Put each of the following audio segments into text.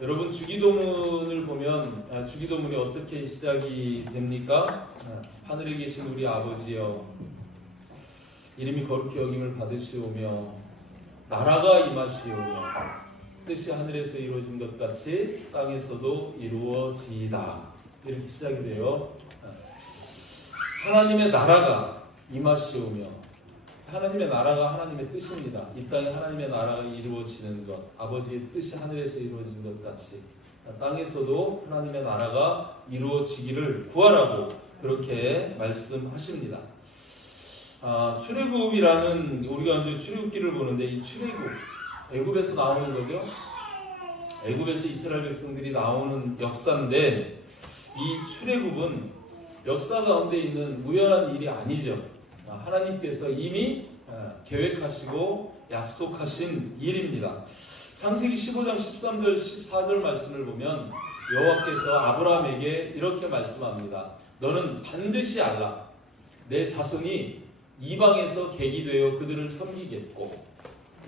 여러분 주기도문을 보면 주기도문이 어떻게 시작이 됩니까? 하늘에 계신 우리 아버지여 이름이 거룩히 여김을 받으시오며 나라가 임하시오며 뜻이 하늘에서 이루어진 것 같이 땅에서도 이루어지이다. 이렇게 시작이 돼요. 하나님의 나라가 임하시오며 하나님의 나라가 하나님의 뜻입니다. 이 땅에 하나님의 나라가 이루어지는 것, 아버지의 뜻이 하늘에서 이루어진 것 같이 땅에서도 하나님의 나라가 이루어지기를 구하라고 그렇게 말씀하십니다. 출애굽이라는, 우리가 이제 출애굽기를 보는데 이 출애굽, 애굽에서 나오는 거죠. 애굽에서 이스라엘 백성들이 나오는 역사인데 이 출애굽은 역사 가운데 있는 우연한 일이 아니죠. 하나님께서 이미 계획하시고 약속하신 일입니다. 창세기 15장 13절 14절 말씀을 보면 여호와께서 아브라함에게 이렇게 말씀합니다. 너는 반드시 알라. 내 자손이 이방에서 객이 되어 그들을 섬기겠고,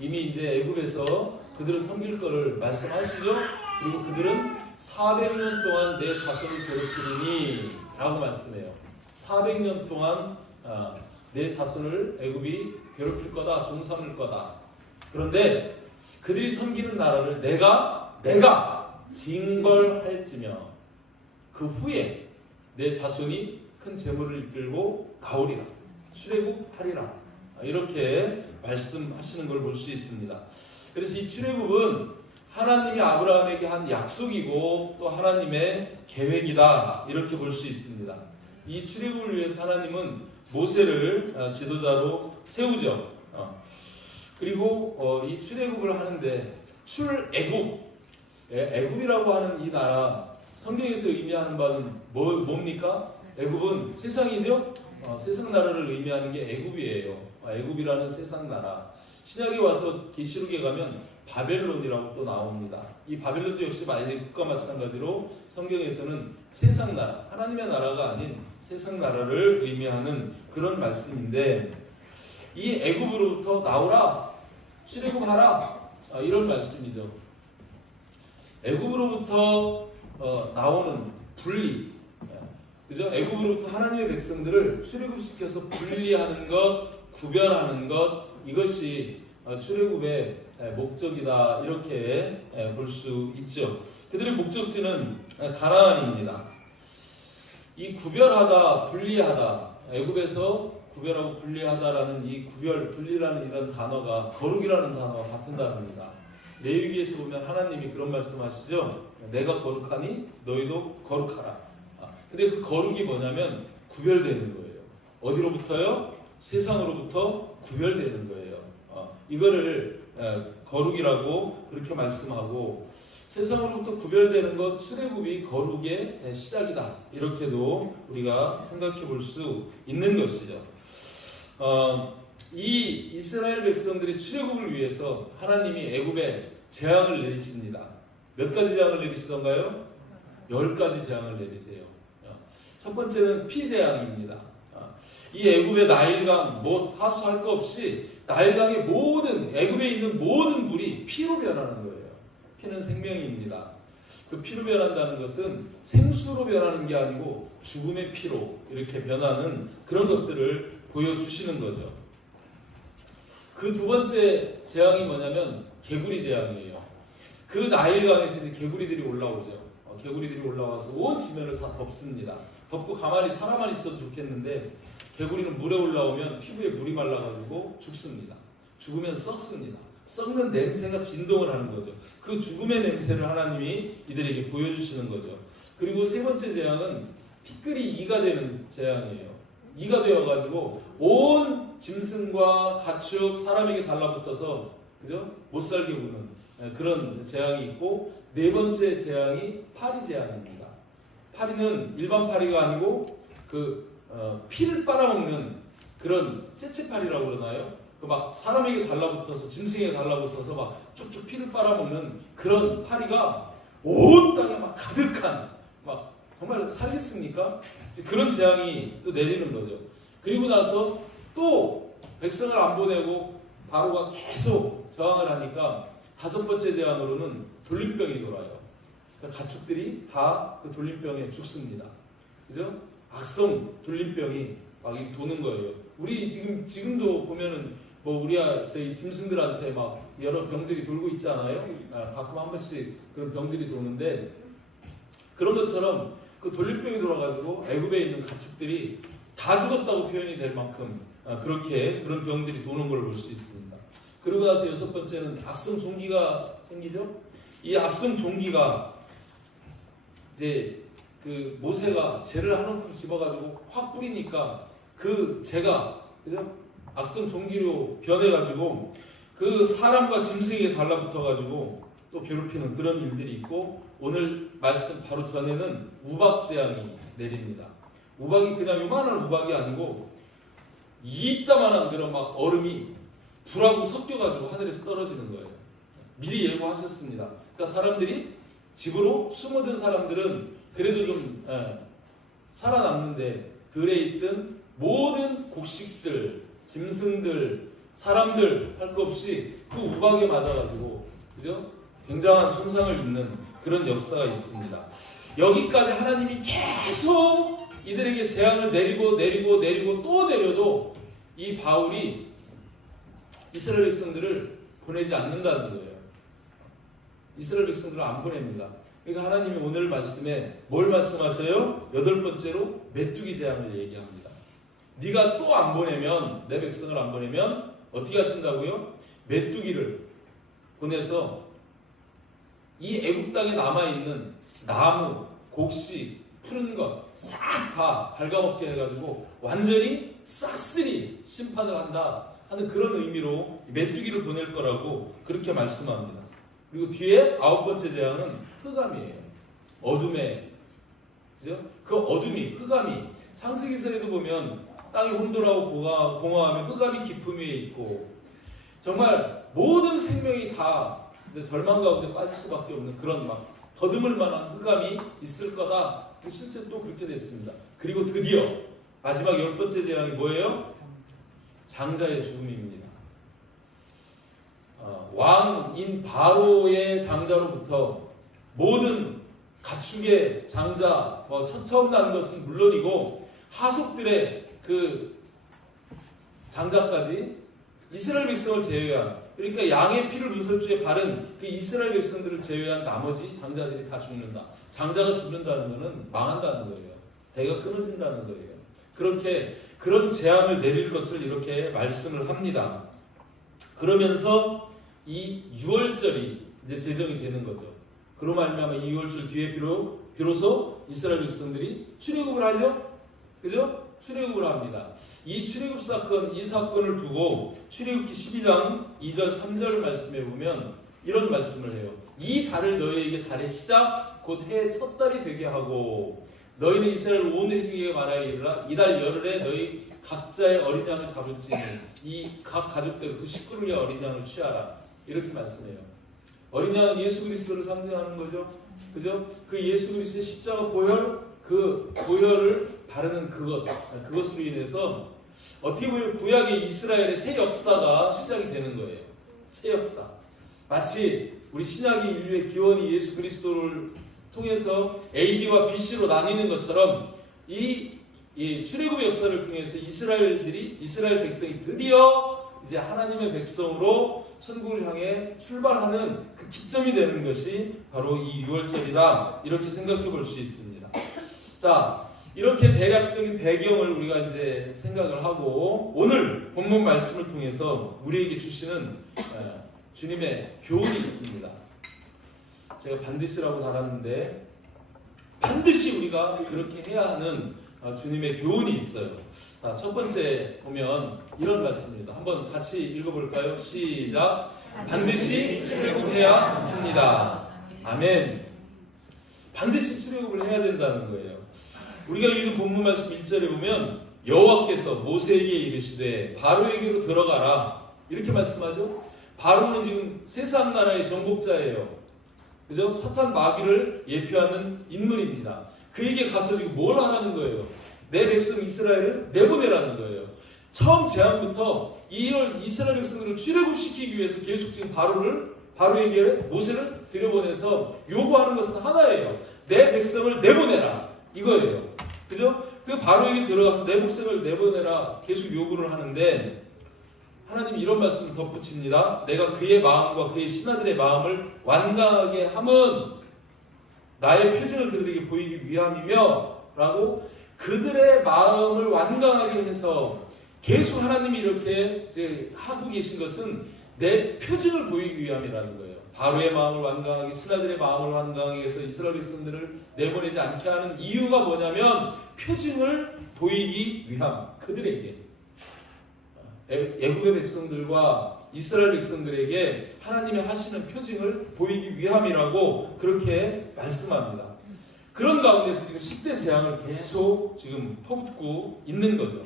이미 이제 애굽에서 그들을 섬길 거를 말씀하시죠. 그리고 그들은 400년 동안 내 자손을 괴롭히리니 라고 말씀해요. 400년 동안 내 자손을 애굽이 괴롭힐 거다, 종삼을 거다. 그런데 그들이 섬기는 나라를 내가 징벌할지며 그 후에 내 자손이 큰 재물을 이끌고 나오리라, 출애굽하리라. 이렇게 말씀하시는 걸 볼 수 있습니다. 그래서 이 출애굽은 하나님이 아브라함에게 한 약속이고 또 하나님의 계획이다, 이렇게 볼 수 있습니다. 이 출애굽을 위해서 하나님은 모세를 지도자로 세우죠. 그리고 이 출애굽을 하는데 출애굽, 애굽이라고 하는 이 나라, 성경에서 의미하는 바는 뭡니까? 애굽은 세상이죠. 세상 나라를 의미하는 게 애굽이에요. 애굽이라는 세상 나라. 신약에 와서 계시록에 가면 바벨론이라고 또 나옵니다. 이 바벨론도 역시 애굽과 마찬가지로 성경에서는 세상 나라, 하나님의 나라가 아닌 세상 나라를 의미하는 그런 말씀인데, 이 애굽으로부터 나오라, 출애굽하라, 이런 말씀이죠. 애굽으로부터 나오는 분리, 그죠? 애굽으로부터 하나님의 백성들을 출애굽시켜서 분리하는 것, 구별하는 것, 이것이 출애굽의 목적이다, 이렇게 볼 수 있죠. 그들의 목적지는 가나안입니다. 이 구별하다, 분리하다, 애굽에서 구별하고 분리하다라는 이 구별, 분리라는 이런 단어가 거룩이라는 단어와 같은 단어입니다. 레위기에서 보면 하나님이 그런 말씀하시죠. 내가 거룩하니 너희도 거룩하라. 근데 그 거룩이 뭐냐면 구별되는 거예요. 어디로부터요? 세상으로부터 구별되는 거예요. 이거를 거룩이라고 그렇게 말씀하고, 세상으로부터 구별되는 것, 출애굽이 거룩의 시작이다, 이렇게도 우리가 생각해 볼 수 있는 것이죠. 이 이스라엘 백성들이 출애굽을 위해서 하나님이 애굽에 재앙을 내리십니다. 몇 가지 재앙을 내리시던가요? 10가지 재앙을 내리세요. 첫 번째는 피재앙입니다. 이 애굽의 나일강, 하수할 거 없이 나일강의 모든, 애굽에 있는 모든 물이 피로 변하는 거예요. 피는 생명입니다. 그 피로 변한다는 것은 생수로 변하는 게 아니고 죽음의 피로 이렇게 변하는 그런 것들을 보여주시는 거죠. 그 두 번째 재앙이 뭐냐면 개구리 재앙이에요. 그 나일강에서 개구리들이 올라오죠. 개구리들이 올라와서 온 지면을 다 덮습니다. 덮고 가만히 사람만 있어도 좋겠는데 개구리는 물에 올라오면 피부에 물이 말라가지고 죽습니다. 죽으면 썩습니다. 썩는 냄새가 진동을 하는 거죠. 그 죽음의 냄새를 하나님이 이들에게 보여주시는 거죠. 그리고 세 번째 재앙은 티끌이 이가 되는 재앙이에요. 이가 되어가지고 온 짐승과 가축, 사람에게 달라붙어서, 그죠? 못 살게 구는 그런 재앙이 있고, 네 번째 재앙이 파리 재앙입니다. 파리는 일반 파리가 아니고 피를 빨아먹는 그런 째째파리라고 그러나요? 막 사람에게 달라붙어서, 짐승에게 달라붙어서 막 쭉쭉 피를 빨아먹는 그런 파리가 온 땅에 막 가득한, 막 정말 살겠습니까? 그런 재앙이 또 내리는 거죠. 그리고 나서 또 백성을 안 보내고 바로가 계속 저항을 하니까 다섯 번째 재앙으로는 돌림병이 돌아요. 그러니까 가축들이 다 그 돌림병에 죽습니다. 그죠? 악성 돌림병이 막 도는 거예요. 우리 지금도 보면은 뭐 저희 짐승들한테 막 여러 병들이 돌고 있지 않아요? 가끔 한 번씩 그런 병들이 도는데, 그런 것처럼 그 돌림병이 돌아가지고 애굽에 있는 가축들이 다 죽었다고 표현이 될 만큼 그렇게 그런 병들이 도는 걸 볼 수 있습니다. 그러고 나서 여섯 번째는 악성 종기가 생기죠. 이 악성 종기가 이제 그 모세가 재를 한 움큼 집어가지고 확 뿌리니까 그 재가, 그죠? 악성 종기로 변해가지고 그 사람과 짐승에게 달라붙어가지고 또 괴롭히는 그런 일들이 있고, 오늘 말씀 바로 전에는 우박 재앙이 내립니다. 우박이 그냥 요만한 우박이 아니고 이따만한 그런 막 얼음이 불하고 섞여가지고 하늘에서 떨어지는 거예요. 미리 예고하셨습니다. 그러니까 사람들이 집으로 숨어든 사람들은 그래도 좀 살아남는데, 들에 있던 모든 곡식들, 짐승들, 사람들 할 것 없이 그 우박에 맞아가지고, 그죠? 굉장한 손상을 입는 그런 역사가 있습니다. 여기까지 하나님이 계속 이들에게 재앙을 내리고 또 내려도 이 바울이 이스라엘 백성들을 보내지 않는다는 거예요. 이스라엘 백성들을 안 보냅니다. 그러니까 하나님이 오늘 말씀에 뭘 말씀하세요? 여덟 번째로 메뚜기 재앙을 얘기합니다. 네가 또 안 보내면, 내 백성을 안 보내면 어떻게 하신다고요? 메뚜기를 보내서 이 애굽 땅에 남아있는 나무, 곡식, 푸른 것 싹 다 갉아먹게 해가지고 완전히 싹쓸이 심판을 한다 하는 그런 의미로 메뚜기를 보낼 거라고 그렇게 말씀합니다. 그리고 뒤에 아홉 번째 재앙은 흑암이에요. 어둠에, 그죠? 그 어둠이, 흑암이, 창세기서에도 보면 땅이 혼돈하고 공허하면 흑암이 깊음 위에 있고, 정말 모든 생명이 다 절망 가운데 빠질 수밖에 없는 그런 막 더듬을 만한 흑암이 있을 거다. 실제 또 그렇게 됐습니다. 그리고 드디어 마지막 열 번째 재앙이 뭐예요? 장자의 죽음입니다. 왕인 바로의 장자로부터 모든 가축의 장자, 처음 난 것은 물론이고 하속들의 그 장자까지 이스라엘 백성을 제외한, 그러니까 양의 피를 누설주에 바른 그 이스라엘 백성들을 제외한 나머지 장자들이 다 죽는다. 장자가 죽는다는 것은 망한다는 거예요. 대가 끊어진다는 거예요. 그렇게 그런 재앙을 내릴 것을 이렇게 말씀을 합니다. 그러면서 이 유월절이 이제 제정이 되는 거죠. 그로 말미암아 이 유월절 뒤에 비로소 이스라엘 백성들이 출애굽을 하죠. 그죠? 출애굽을 합니다. 이 출애굽 사건, 이 사건을 두고 출애굽기 12장 2절 3절 말씀에 보면 이런 말씀을 해요. 이 달을 너희에게 달의 시작 곧 해의 첫 달이 되게 하고, 너희는 이스라엘 온 회중에게 말하여 이르라. 이달 열흘에 너희 각자의 어린 양을 잡을지니 이 각 가족대로 그 식구를 위해 어린 양을 취하라. 이렇게 말씀해요. 어린 양은 예수 그리스도를 상징하는 거죠. 그죠? 그 예수 그리스도의 십자가 보혈, 그 보혈을 바르는 그것으로 인해서 어떻게 보면 구약의 이스라엘의 새 역사가 시작이 되는 거예요. 새 역사. 마치 우리 신약의 인류의 기원이 예수 그리스도를 통해서 AD와 BC로 나뉘는 것처럼 이 출애굽 역사를 통해서 이스라엘 백성이 드디어 이제 하나님의 백성으로 천국을 향해 출발하는 그 기점이 되는 것이 바로 이 유월절이다. 이렇게 생각해 볼 수 있습니다. 자, 이렇게 대략적인 배경을 우리가 이제 생각을 하고 오늘 본문 말씀을 통해서 우리에게 주시는 주님의 교훈이 있습니다. 제가 반드시라고 달았는데 반드시 우리가 그렇게 해야 하는 주님의 교훈이 있어요. 자, 첫 번째 보면 이런 말씀입니다. 한번 같이 읽어볼까요? 시작. 반드시 출애굽해야 합니다. 아멘. 반드시 출애굽을 해야 된다는 거예요. 우리가 읽은 본문 말씀 1절에 보면 여호와께서 모세에게 이르시되 바로에게로 들어가라. 이렇게 말씀하죠. 바로는 지금 세상 나라의 정복자예요. 그죠? 사탄 마귀를 예표하는 인물입니다. 그에게 가서 지금 뭘 하라는 거예요? 내 백성 이스라엘을 내보내라는 거예요. 처음 제안부터 이스라엘 백성들을 출애굽시키기 위해서 계속 지금 바로를 바로에게 모세를 들여보내서 요구하는 것은 하나예요. 내 백성을 내보내라 이거예요. 그죠? 그 바로에게 들어가서 내 백성을 내보내라 계속 요구를 하는데 하나님이 이런 말씀을 덧붙입니다. 내가 그의 마음과 그의 신하들의 마음을 완강하게 함은 나의 표징을 그들에게 보이기 위함이며 라고 그들의 마음을 완강하게 해서 계속 하나님이 이렇게 이제 하고 계신 것은 내 표징을 보이기 위함이라는 거예요. 바로의 마음을 완강하게 신하들의 마음을 완강하게 해서 이스라엘 백성들을 내보내지 않게 하는 이유가 뭐냐면 표징을 보이기 위함. 그들에게 애굽의 백성들과 이스라엘 백성들에게 하나님의 하시는 표징을 보이기 위함이라고 그렇게 말씀합니다. 그런 가운데서 지금 10대 재앙을 계속 지금 퍼붓고 있는 거죠.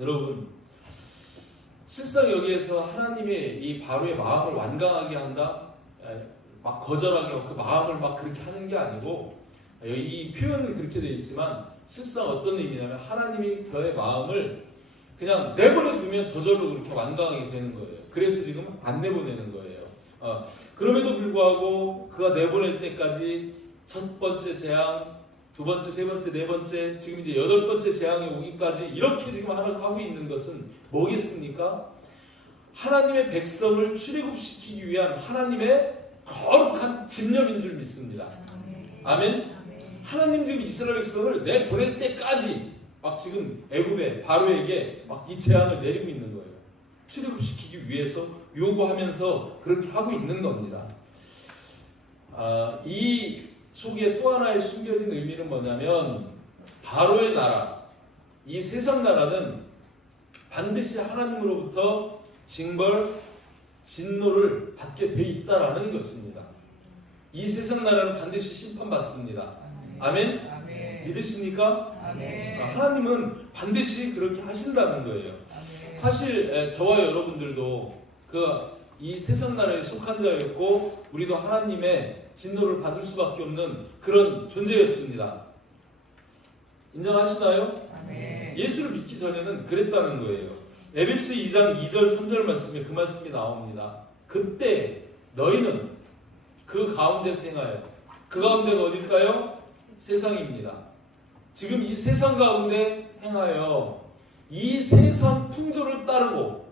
여러분, 실상 여기에서 하나님의 이 바로의 마음을 완강하게 한다, 막 거절하게 하고 그 마음을 막 그렇게 하는 게 아니고, 이 표현은 그렇게 되어 있지만 실상 어떤 의미냐면 하나님이 저의 마음을 그냥 내버려 두면 저절로 그렇게 완강하게 되는 거예요. 그래서 지금 안 내보내는 거예요. 그럼에도 불구하고 그가 내보낼 때까지 첫 번째 재앙, 두 번째, 세 번째, 네 번째, 지금 이제 여덟 번째 재앙이 오기까지 이렇게 지금 하고 있는 것은 뭐겠습니까? 하나님의 백성을 출애굽시키기 위한 하나님의 거룩한 집념인 줄 믿습니다. 아멘. 하나님 지금 이스라엘 백성을 내보낼 때까지 막 지금 애굽의 바로에게 막 이 재앙을 내리고 있는 거예요. 출애굽시키기 위해서 요구하면서 그렇게 하고 있는 겁니다. 이 속에 또 하나의 숨겨진 의미는 뭐냐면 바로의 나라, 이 세상 나라는 반드시 하나님으로부터 징벌, 진노를 받게 돼 있다라는 것입니다. 이 세상 나라는 반드시 심판받습니다. 아멘? 아멘. 믿으십니까? 아멘. 하나님은 반드시 그렇게 하신다는 거예요. 아멘. 사실 저와 여러분들도 이 세상 나라에 속한 자였고 우리도 하나님의 진노를 받을 수밖에 없는 그런 존재였습니다. 인정하시나요? 아멘. 예수를 믿기 전에는 그랬다는 거예요. 에베소 2장 2절 3절 말씀에 그 말씀이 나옵니다. 그때 너희는 그 가운데서 행하여, 그 가운데가 어딜까요? 세상입니다. 지금 이 세상 가운데 행하여 이 세상 풍조를 따르고,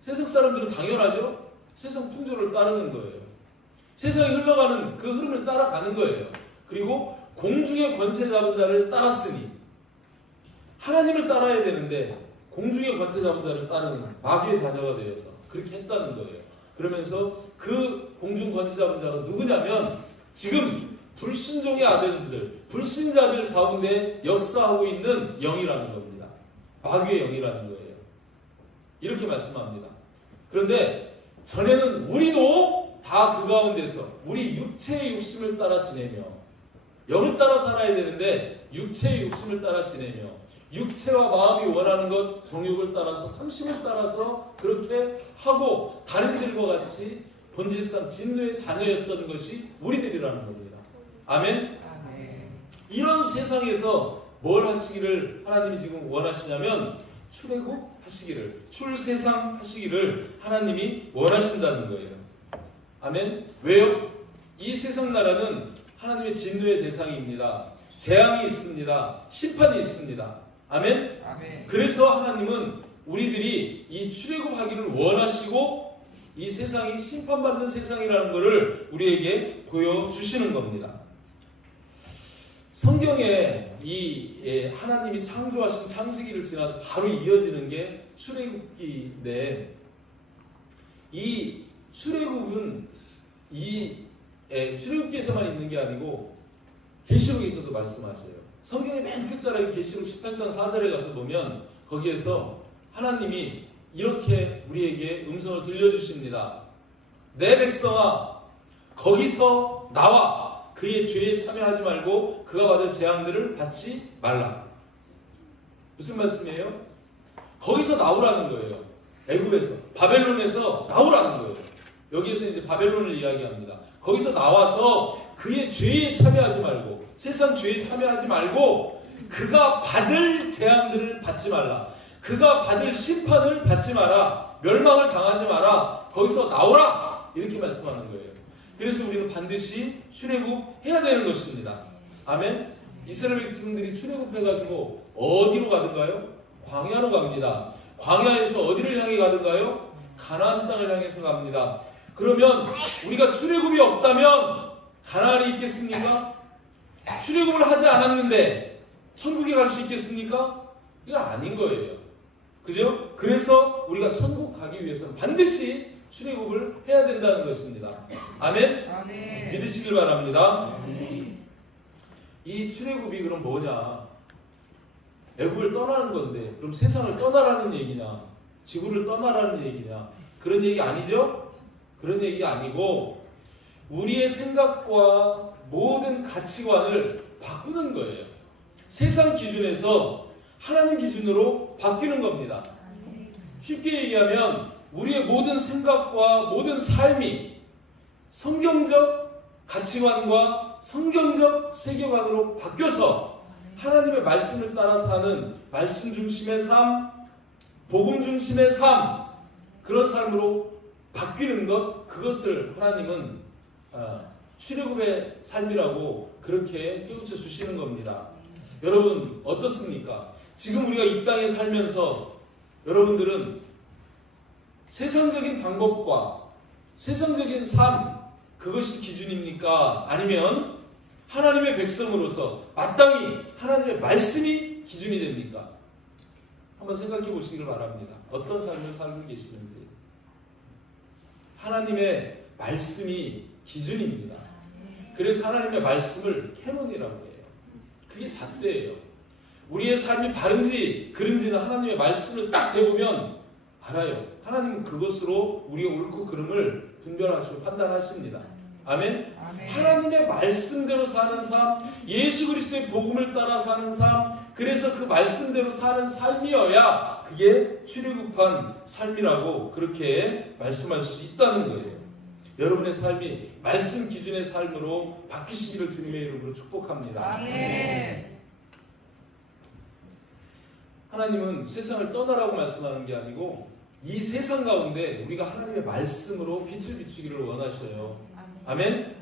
세상 사람들은 당연하죠? 세상 풍조를 따르는 거예요. 세상이 흘러가는 그 흐름을 따라가는 거예요. 그리고 공중의 권세 잡은 자를 따랐으니, 하나님을 따라야 되는데 공중의 권세 잡은 자를 따르는 마귀의 자녀가 되어서 그렇게 했다는 거예요. 그러면서 그 공중 권세 잡은 자가 누구냐면 지금 불순종의 아들들, 불신자들 가운데 역사하고 있는 영이라는 겁니다. 마귀의 영이라는 거예요. 이렇게 말씀합니다. 그런데 전에는 우리도 다 그 가운데서 우리 육체의 욕심을 따라 지내며, 영을 따라 살아야 되는데 육체의 욕심을 따라 지내며, 육체와 마음이 원하는 것, 정욕을 따라서, 탐심을 따라서 그렇게 하고 다른 이들과 같이 본질상 진노의 자녀였던 것이 우리들이라는 겁니다. 아멘? 아멘. 이런 세상에서 뭘 하시기를 하나님이 지금 원하시냐면 출애굽 하시기를, 출세상 하시기를 하나님이 원하신다는 거예요. 아멘? 왜요? 이 세상 나라는 하나님의 진노의 대상입니다. 재앙이 있습니다. 심판이 있습니다. 아멘? 아멘. 그래서 하나님은 우리들이 이 출애굽하기를 원하시고 이 세상이 심판받는 세상이라는 것을 우리에게 보여주시는 겁니다. 성경에 이 하나님이 창조하신 창세기를 지나서 바로 이어지는 게 출애굽기인데, 이 출애굽은 출애굽기에서만 있는 게 아니고 계시록에서도 말씀하셔요. 성경의 맨 끝자락에 계시록 18장 4절에 가서 보면 거기에서 하나님이 이렇게 우리에게 음성을 들려주십니다. 내 백성아, 거기서 나와 그의 죄에 참여하지 말고 그가 받을 재앙들을 받지 말라. 무슨 말씀이에요? 거기서 나오라는 거예요. 애굽에서, 바벨론에서 나오라는 거예요. 여기에서 이제 바벨론을 이야기합니다. 거기서 나와서 그의 죄에 참여하지 말고, 세상 죄에 참여하지 말고 그가 받을 재앙들을 받지 말라. 그가 받을 심판을 받지 마라. 멸망을 당하지 마라. 거기서 나오라. 이렇게 말씀하는 거예요. 그래서 우리는 반드시 출애굽해야 되는 것입니다. 아멘. 이스라엘 백성들이 출애굽해가지고 어디로 가든가요? 광야로 갑니다. 광야에서 어디를 향해 가든가요? 가나안 땅을 향해서 갑니다. 그러면 우리가 출애굽이 없다면 가나안이 있겠습니까? 출애굽을 하지 않았는데 천국에 갈 수 있겠습니까? 이거 아닌 거예요. 그죠? 그래서 우리가 천국 가기 위해서는 반드시 출애굽을 해야 된다는 것입니다. 아멘? 아멘. 믿으시길 바랍니다. 아멘. 이 출애굽이 그럼 뭐냐? 애굽을 떠나는 건데 그럼 세상을 떠나라는 얘기냐? 지구를 떠나라는 얘기냐? 그런 얘기 아니죠? 그런 얘기 아니고 우리의 생각과 모든 가치관을 바꾸는 거예요. 세상 기준에서 하나님 기준으로 바뀌는 겁니다. 쉽게 얘기하면 우리의 모든 생각과 모든 삶이 성경적 가치관과 성경적 세계관으로 바뀌어서 하나님의 말씀을 따라 사는 말씀 중심의 삶, 복음 중심의 삶, 그런 삶으로 바뀌는 것, 그것을 하나님은 출애굽의 삶이라고 그렇게 깨우쳐 주시는 겁니다. 여러분 어떻습니까? 지금 우리가 이 땅에 살면서 여러분들은 세상적인 방법과 세상적인 삶, 그것이 기준입니까? 아니면 하나님의 백성으로서 마땅히 하나님의 말씀이 기준이 됩니까? 한번 생각해 보시기를 바랍니다. 어떤 삶을 살고 계시는지. 하나님의 말씀이 기준입니다. 그래서 하나님의 말씀을 캐논이라고 해요. 그게 잣대예요. 우리의 삶이 바른지 그른지는 하나님의 말씀을 딱 대보면 알아요. 하나님은 그것으로 우리가 옳고 그름을 분별하시고 판단하십니다. 아멘? 아멘. 하나님의 말씀대로 사는 삶, 예수 그리스도의 복음을 따라 사는 삶, 그래서 그 말씀대로 사는 삶이어야 그게 출애굽한 삶이라고 그렇게 말씀할 수 있다는 거예요. 여러분의 삶이 말씀 기준의 삶으로 바뀌시기를 주님의 이름으로 축복합니다. 아멘. 하나님은 세상을 떠나라고 말씀하는 게 아니고 이 세상 가운데 우리가 하나님의 말씀으로 빛을 비추기를 원하셔요. 아멘?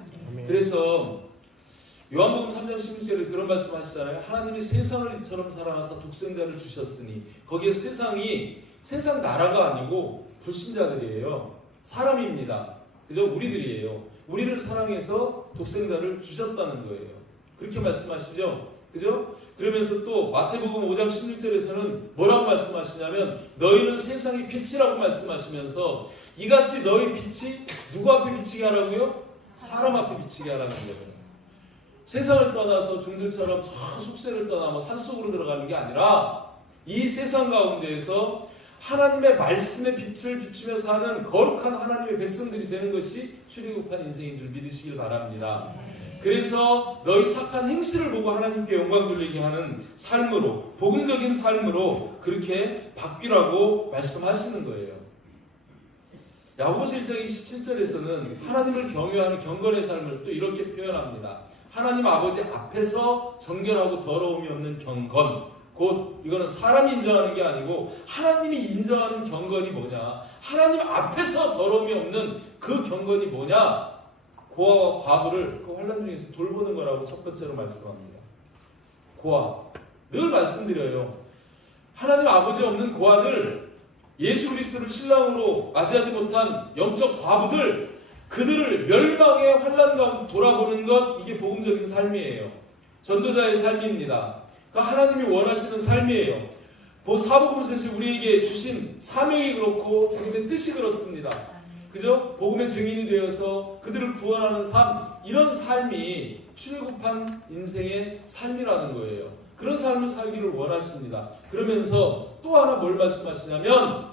그래서 요한복음 3장 16절에 그런 말씀 하시잖아요. 하나님이 세상을 이처럼 사랑하사 독생자를 주셨으니 거기에 세상이 세상 나라가 아니고 불신자들이에요. 사람입니다. 그죠? 우리들이에요. 우리를 사랑해서 독생자를 주셨다는 거예요. 그렇게 말씀하시죠? 그죠? 그러면서 또 마태복음 5장 16절에서는 뭐라고 말씀하시냐면 너희는 세상의 빛이라고 말씀하시면서 이같이 너희 빛이 누구 앞에 비치게 하라고요? 사람 앞에 비치게 하라는 거예요. 세상을 떠나서 중들처럼 저 속세를 떠나 뭐 산속으로 들어가는 게 아니라 이 세상 가운데에서 하나님의 말씀의 빛을 비추며 사는 거룩한 하나님의 백성들이 되는 것이 출애굽한 인생인 줄 믿으시길 바랍니다. 그래서 너희 착한 행실을 보고 하나님께 영광 돌리게 하는 삶으로, 복음적인 삶으로 그렇게 바뀌라고 말씀하시는 거예요. 야고보서 1장 27절에서는 하나님을 경외하는 경건의 삶을 또 이렇게 표현합니다. 하나님 아버지 앞에서 정결하고 더러움이 없는 경건, 곧 이거는 사람이 인정하는 게 아니고 하나님이 인정하는 경건이 뭐냐, 하나님 앞에서 더러움이 없는 그 경건이 뭐냐, 고아와 과부를 그 환난 중에서 돌보는 거라고 첫 번째로 말씀합니다. 고아, 늘 말씀드려요. 하나님 아버지 없는 고아들, 예수 그리스도를 신랑으로 맞이하지 못한 영적 과부들, 그들을 멸망의 환난 가운데 돌아보는 것, 이게 복음적인 삶이에요. 전도자의 삶입니다. 그러니까 하나님이 원하시는 삶이에요. 사복음서에서 우리에게 주신 사명이 그렇고 주님의 뜻이 그렇습니다. 그죠? 복음의 증인이 되어서 그들을 구원하는 삶, 이런 삶이 출애굽한 인생의 삶이라는 거예요. 그런 삶을 살기를 원하십니다. 그러면서 또 하나 뭘 말씀하시냐면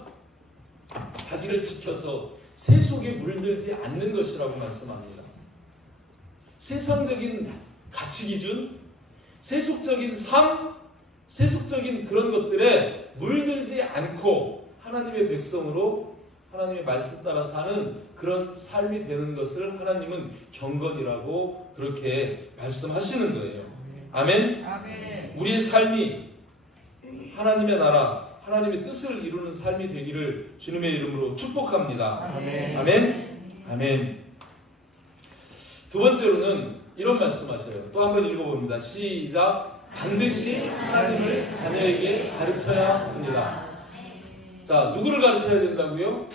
자기를 지켜서 세속에 물들지 않는 것이라고 말씀합니다. 세상적인 가치 기준, 세속적인 삶, 세속적인 그런 것들에 물들지 않고 하나님의 백성으로 하나님의 말씀 따라 사는 그런 삶이 되는 것을 하나님은 경건이라고 그렇게 말씀하시는 거예요. 아멘? 아멘. 우리의 삶이 하나님의 나라, 하나님의 뜻을 이루는 삶이 되기를 주님의 이름으로 축복합니다. 아멘. 아멘? 아멘. 두 번째로는 이런 말씀하셔요. 또 한번 읽어봅니다. 시작. 반드시 하나님을 자녀에게 가르쳐야 합니다. 자, 누구를 가르쳐야 된다고요?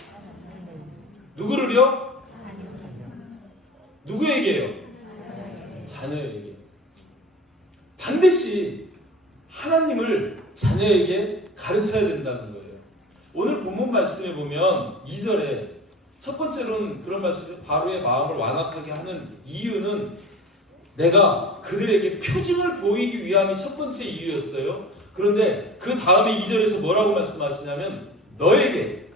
누구를요? 누구에게요? 자녀에게. 반드시 하나님을 자녀에게 가르쳐야 된다는 거예요. 오늘 본문 말씀에 보면 2절에 첫 번째로는 그런 말씀이죠. 바로의 마음을 완악하게 하는 이유는 내가 그들에게 표징을 보이기 위함이 첫 번째 이유였어요. 그런데 그 다음에 2절에서 뭐라고 말씀하시냐면 너에게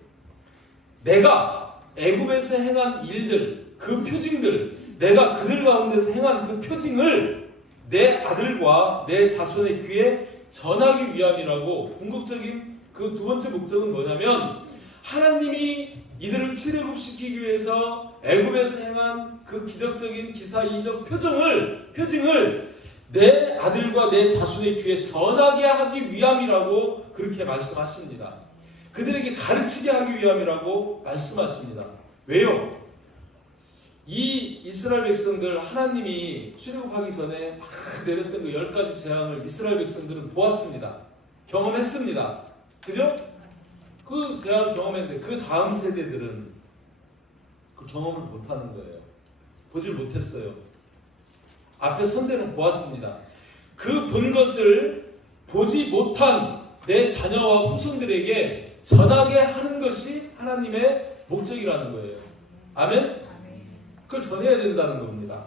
내가 애굽에서 행한 일들, 그 표징들, 내가 그들 가운데서 행한 그 표징을 내 아들과 내 자손의 귀에 전하기 위함이라고. 궁극적인 그 두 번째 목적은 뭐냐면 하나님이 이들을 출애굽시키기 위해서 애굽에서 행한 그 기적적인 기사, 이적, 표징을 내 아들과 내 자손의 귀에 전하게 하기 위함이라고 그렇게 말씀하십니다. 그들에게 가르치게 하기 위함이라고 말씀하십니다. 왜요? 이 이스라엘 백성들, 하나님이 출애굽하기 전에 막 내렸던 그 10가지 재앙을 이스라엘 백성들은 보았습니다. 경험했습니다. 그죠? 그 재앙을 경험했는데 그 다음 세대들은 그 경험을 못하는 거예요. 보질 못했어요. 앞에 선대는 보았습니다. 그 본 것을 보지 못한 내 자녀와 후손들에게 전하게 하는 것이 하나님의 목적이라는 거예요. 아멘? 그걸 전해야 된다는 겁니다.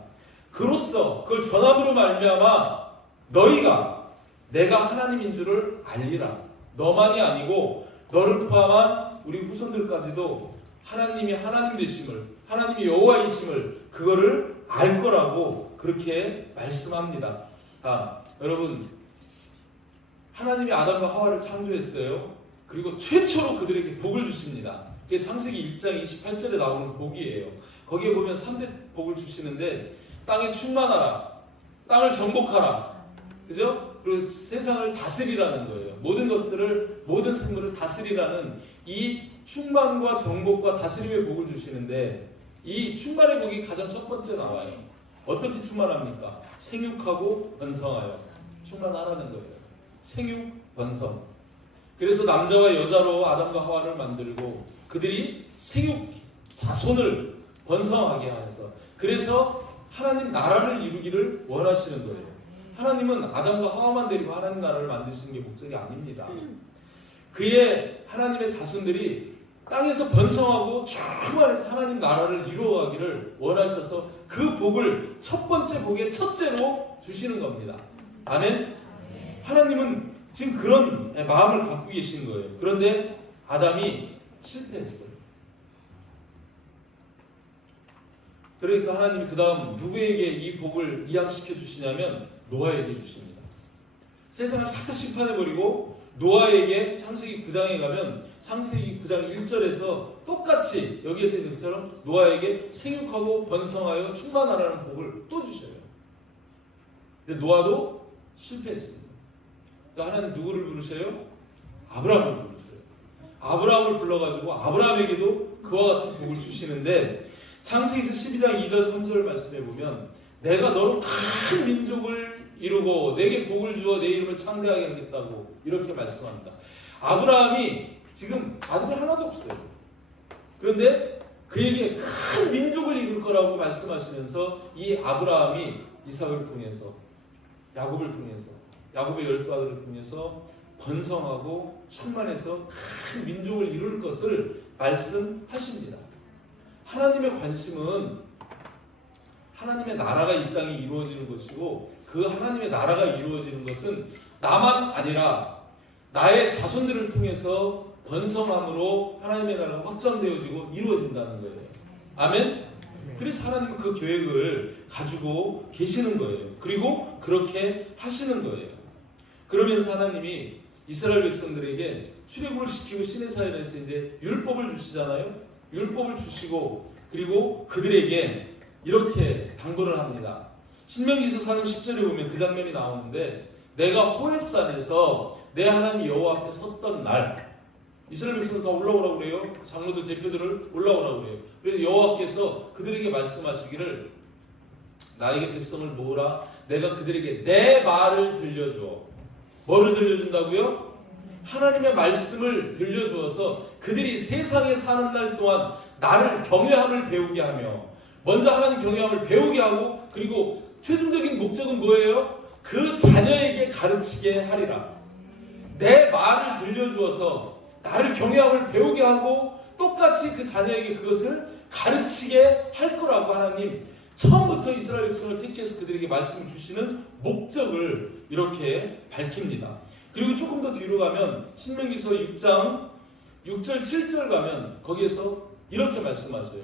그로써 그걸 전함으로 말미암아 너희가 내가 하나님인 줄을 알리라. 너만이 아니고 너를 포함한 우리 후손들까지도 하나님이 하나님 되심을, 하나님이 여호와이심을 그거를 알 거라고 그렇게 말씀합니다. 여러분, 하나님이 아담과 하와를 창조했어요. 그리고 최초로 그들에게 복을 주십니다. 그게 창세기 1장 28절에 나오는 복이에요. 거기에 보면 3대 복을 주시는데 땅에 충만하라, 땅을 정복하라, 그죠? 그리고 세상을 다스리라는 거예요. 모든 것들을, 모든 생물을 다스리라는 이 충만과 정복과 다스림의 복을 주시는데 이 충만의 복이 가장 첫 번째 나와요. 어떻게 충만합니까? 생육하고 번성하여 충만하라는 거예요. 생육, 번성. 그래서 남자와 여자로 아담과 하와를 만들고 그들이 생육, 자손을 번성하게 하여서, 그래서 하나님 나라를 이루기를 원하시는 거예요. 하나님은 아담과 하와만 데리고 하나님 나라를 만드시는 게 목적이 아닙니다. 그의 하나님의 자손들이 땅에서 번성하고 충만해서 하나님 나라를 이루어가기를 원하셔서 그 복을 첫 번째 복의 첫째로 주시는 겁니다. 아멘? 하나님은 지금 그런 마음을 갖고 계신 거예요. 그런데 아담이 실패했어요. 그러니까 하나님이 그 다음 누구에게 이 복을 이양시켜 주시냐면 노아에게 주십니다. 세상을 싹 다 심판해버리고 노아에게 창세기 9장에 가면 창세기 9장 1절에서 똑같이 여기에서 있는 것처럼 노아에게 생육하고 번성하여 충만하라는 복을 또 주셔요. 근데 노아도 실패했습니다. 그러니까 하나님 누구를 부르셔요? 아브라함을 부르셔요. 아브라함을 불러가지고 아브라함에게도 그와 같은 복을 주시는데 창세기서 12장 2절 3절 말씀해 보면 내가 너로 큰 민족을 이루고 내게 복을 주어 내 이름을 창대하게 하겠다고 이렇게 말씀합니다. 아브라함이 지금 아들이 하나도 없어요. 그런데 그에게 큰 민족을 이룰 거라고 말씀하시면서 이 아브라함이 이삭을 통해서 야곱을 통해서 야곱의 10아들을 통해서 번성하고 충만해서 큰 민족을 이룰 것을 말씀하십니다. 하나님의 관심은 하나님의 나라가 이 땅에 이루어지는 것이고 그 하나님의 나라가 이루어지는 것은 나만 아니라 나의 자손들을 통해서 번성함으로 하나님의 나라가 확장되어지고 이루어진다는 거예요. 아멘? 그래서 하나님은 그 계획을 가지고 계시는 거예요. 그리고 그렇게 하시는 거예요. 그러면서 하나님이 이스라엘 백성들에게 출애굽을 시키고 시내사회에서 이제 율법을 주시잖아요. 율법을 주시고 그리고 그들에게 이렇게 당부를 합니다. 신명기서 4장 10절에 보면 그 장면이 나오는데 내가 호렙산에서 내 하나님 여호와 앞에 섰던 날, 이스라엘 백성들 다 올라오라고 그래요. 장로들 대표들을 올라오라고 그래요. 그래서 여호와께서 그들에게 말씀하시기를 나에게 백성을 모으라. 내가 그들에게 내 말을 들려줘. 뭐를 들려준다고요? 하나님의 말씀을 들려주어서 그들이 세상에 사는 날 동안 나를 경외함을 배우게 하며, 먼저 하나님 경외함을 배우게 하고, 그리고 최종적인 목적은 뭐예요? 그 자녀에게 가르치게 하리라. 내 말을 들려주어서 나를 경외함을 배우게 하고 똑같이 그 자녀에게 그것을 가르치게 할 거라고 하나님 처음부터 이스라엘 백성을 택해서 그들에게 말씀을 주시는 목적을 이렇게 밝힙니다. 그리고 조금 더 뒤로 가면 신명기서 6장 6절 7절 가면 거기에서 이렇게 말씀하셔요.